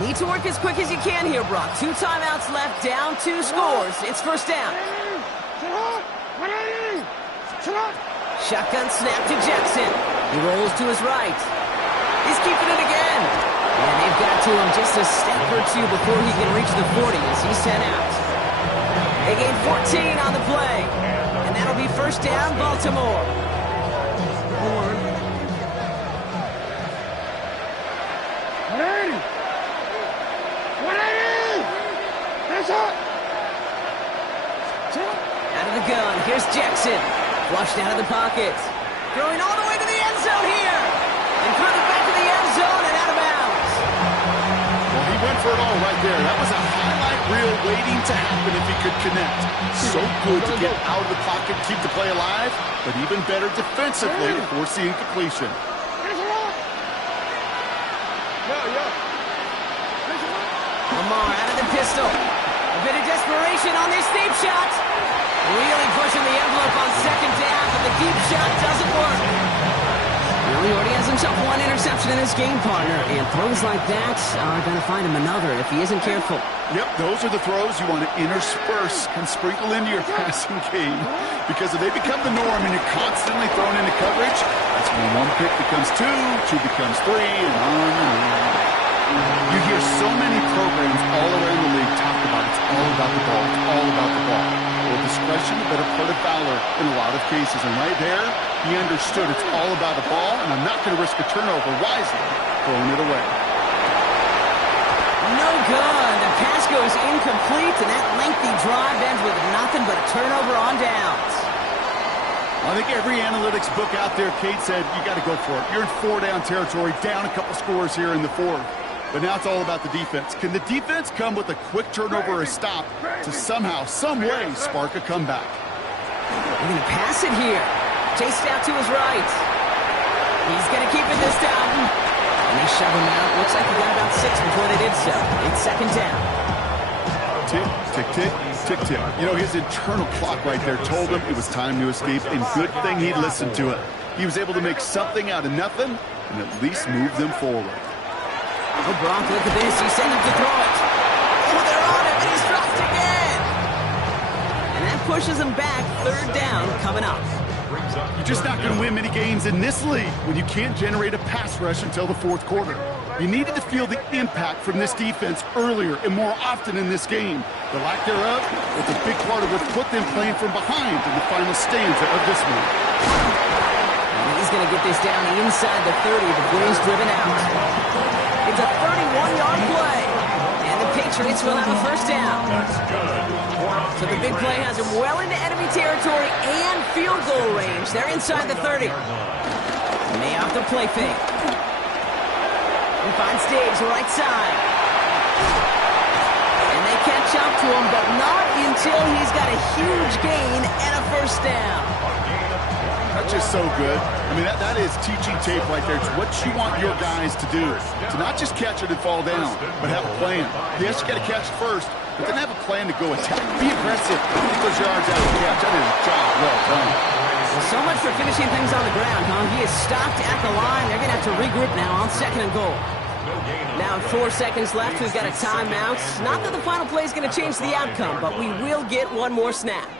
Need to work as quick as you can here, Brock. 2 timeouts left, down 2 scores. It's 1st down. Shotgun snap to Jackson. He rolls to his right. He's keeping it again. And they've got to him just a step or 2 before he can reach the 40 as he's sent out. They gain 14 on the play. And that'll be 1st down, Baltimore. Out of the gun, here's Jackson. Flushed out of the pocket. Throwing all the way to the end zone here. And through the back of the end zone and out of bounds. Well, he went for it all right there. That was a highlight reel waiting to happen if he could connect. So good to get out of the pocket, keep the play alive, but even better defensively to force the incompletion. Lamar out of the pistol. A bit of desperation on this deep shot. Really pushing the envelope on 2nd down, but the deep shot doesn't work. Well, he already has himself 1 interception in this game, partner, and throws like that are going to find him another if he isn't careful. Yep, those are the throws you want to intersperse and sprinkle into your passing game, because if they become the norm and you're constantly thrown into coverage, that's when 1 pick becomes 2, 2 becomes 3, and on and on. You hear so many programs all around the league talk about it's all about the ball, it's all about the ball. Well, discretion, the better part of valor in a lot of cases. And right there, he understood it's all about the ball, and I'm not going to risk a turnover wisely, throwing it away. No good. The pass goes incomplete, and that lengthy drive ends with nothing but a turnover on downs. I think every analytics book out there, Kate said, you got to go for it. You're in 4-down territory, down a couple scores here in the 4th. But now it's all about the defense. Can the defense come with a quick turnover or a stop to somehow, some way, spark a comeback? They're going to pass it here. Chased out to his right. He's going to keep it this time. And they shove him out. Looks like he got about 6 before they did so. It's 2nd down. Tick, tick, tick, tick, tick. You know, his internal clock right there told him it was time to escape, and good thing he listened to it. He was able to make something out of nothing and at least move them forward. Oh, Brock, look at this. He sent him to throw it. they're on him, and he's dropped again. And that pushes him back. 3rd down coming up. You're just not going to win many games in this league when you can't generate a pass rush until the 4th quarter. You needed to feel the impact from this defense earlier and more often in this game. The lack thereof was a big part of what put them playing from behind in the final stanza of this one. He's going to get this down inside the 30. The Blues driven out. It's a 31-yard play. And the Patriots will have a 1st down. So the big play has him well into enemy territory and field goal range. They're inside the 30. May off the play fake. And finds Diggs right side. And they catch up to him, but not until he's got a huge gain and a 1st down. That's just so good. I mean, that is teaching tape right there. It's what you want your guys to do. To not just catch it and fall down, but have a plan. Yes, you got to catch it first, but then have a plan to go attack. Be aggressive. Get those yards out of the catch. That is a job well done. Well, so much for finishing things on the ground, huh? He is stopped at the line. They're going to have to regroup now on 2nd and goal. Now 4 seconds left. We've got a timeout. Not that the final play is going to change the outcome, but we will get one more snap.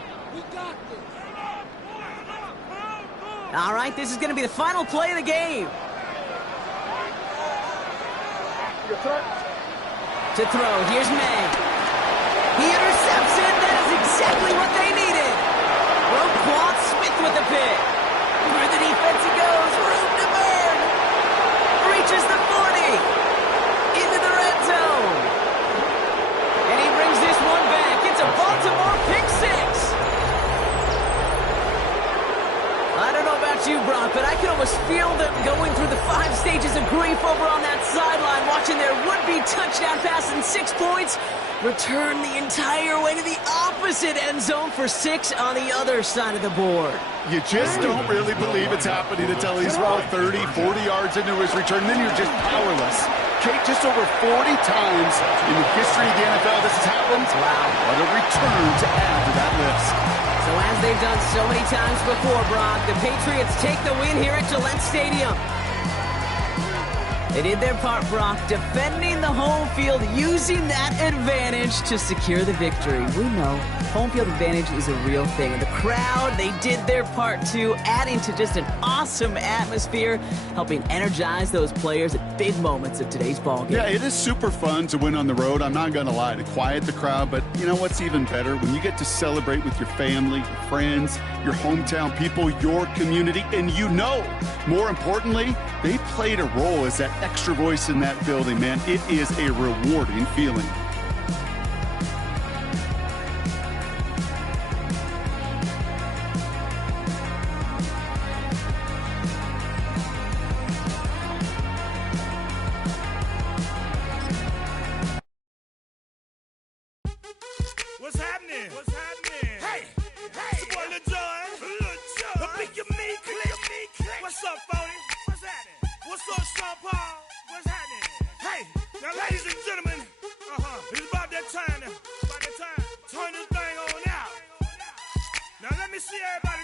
All right, this is going to be the final play of the game. To throw, here's May. He intercepts it. That is exactly what they needed. Roquan Smith with the pick. Through the defense he goes. Room to burn. Reaches the 40. Into the red zone. And he brings this one back. It's a Baltimore pick 6. I don't know about you, Brock, but I can almost feel them going through the 5 stages of grief over on that sideline, watching their would-be touchdown pass in 6 points return the entire way to the opposite end zone for 6 on the other side of the board. You just don't really believe it's happening until he's about 30, 40 yards into his return. Then you're just powerless. Kate, just over 40 times in the history of the NFL this has happened. Wow. What a return to add to that list. So as they've done so many times before, Brock, the Patriots take the win here at Gillette Stadium. They did their part, Brock, defending the home field, using that advantage to secure the victory. We know home field advantage is a real thing. And the crowd, they did their part too, adding to just an awesome atmosphere, helping energize those players at big moments of today's ballgame. Yeah, it is super fun to win on the road. I'm not going to lie, to quiet the crowd. But you know what's even better? When you get to celebrate with your family, your friends, your hometown people, your community, and you know, more importantly, they played a role as that extra voice in that building, man. It is a rewarding feeling. What's happening? What's happening? Hey, hey, it's your boy Lil Jon. The big your me click. What's up, Phony? What's happening? What's up, Sean Paul? What's happening? Hey, now, ladies and gentlemen, it's about that time. Turn this thing on out. Now, let me see everybody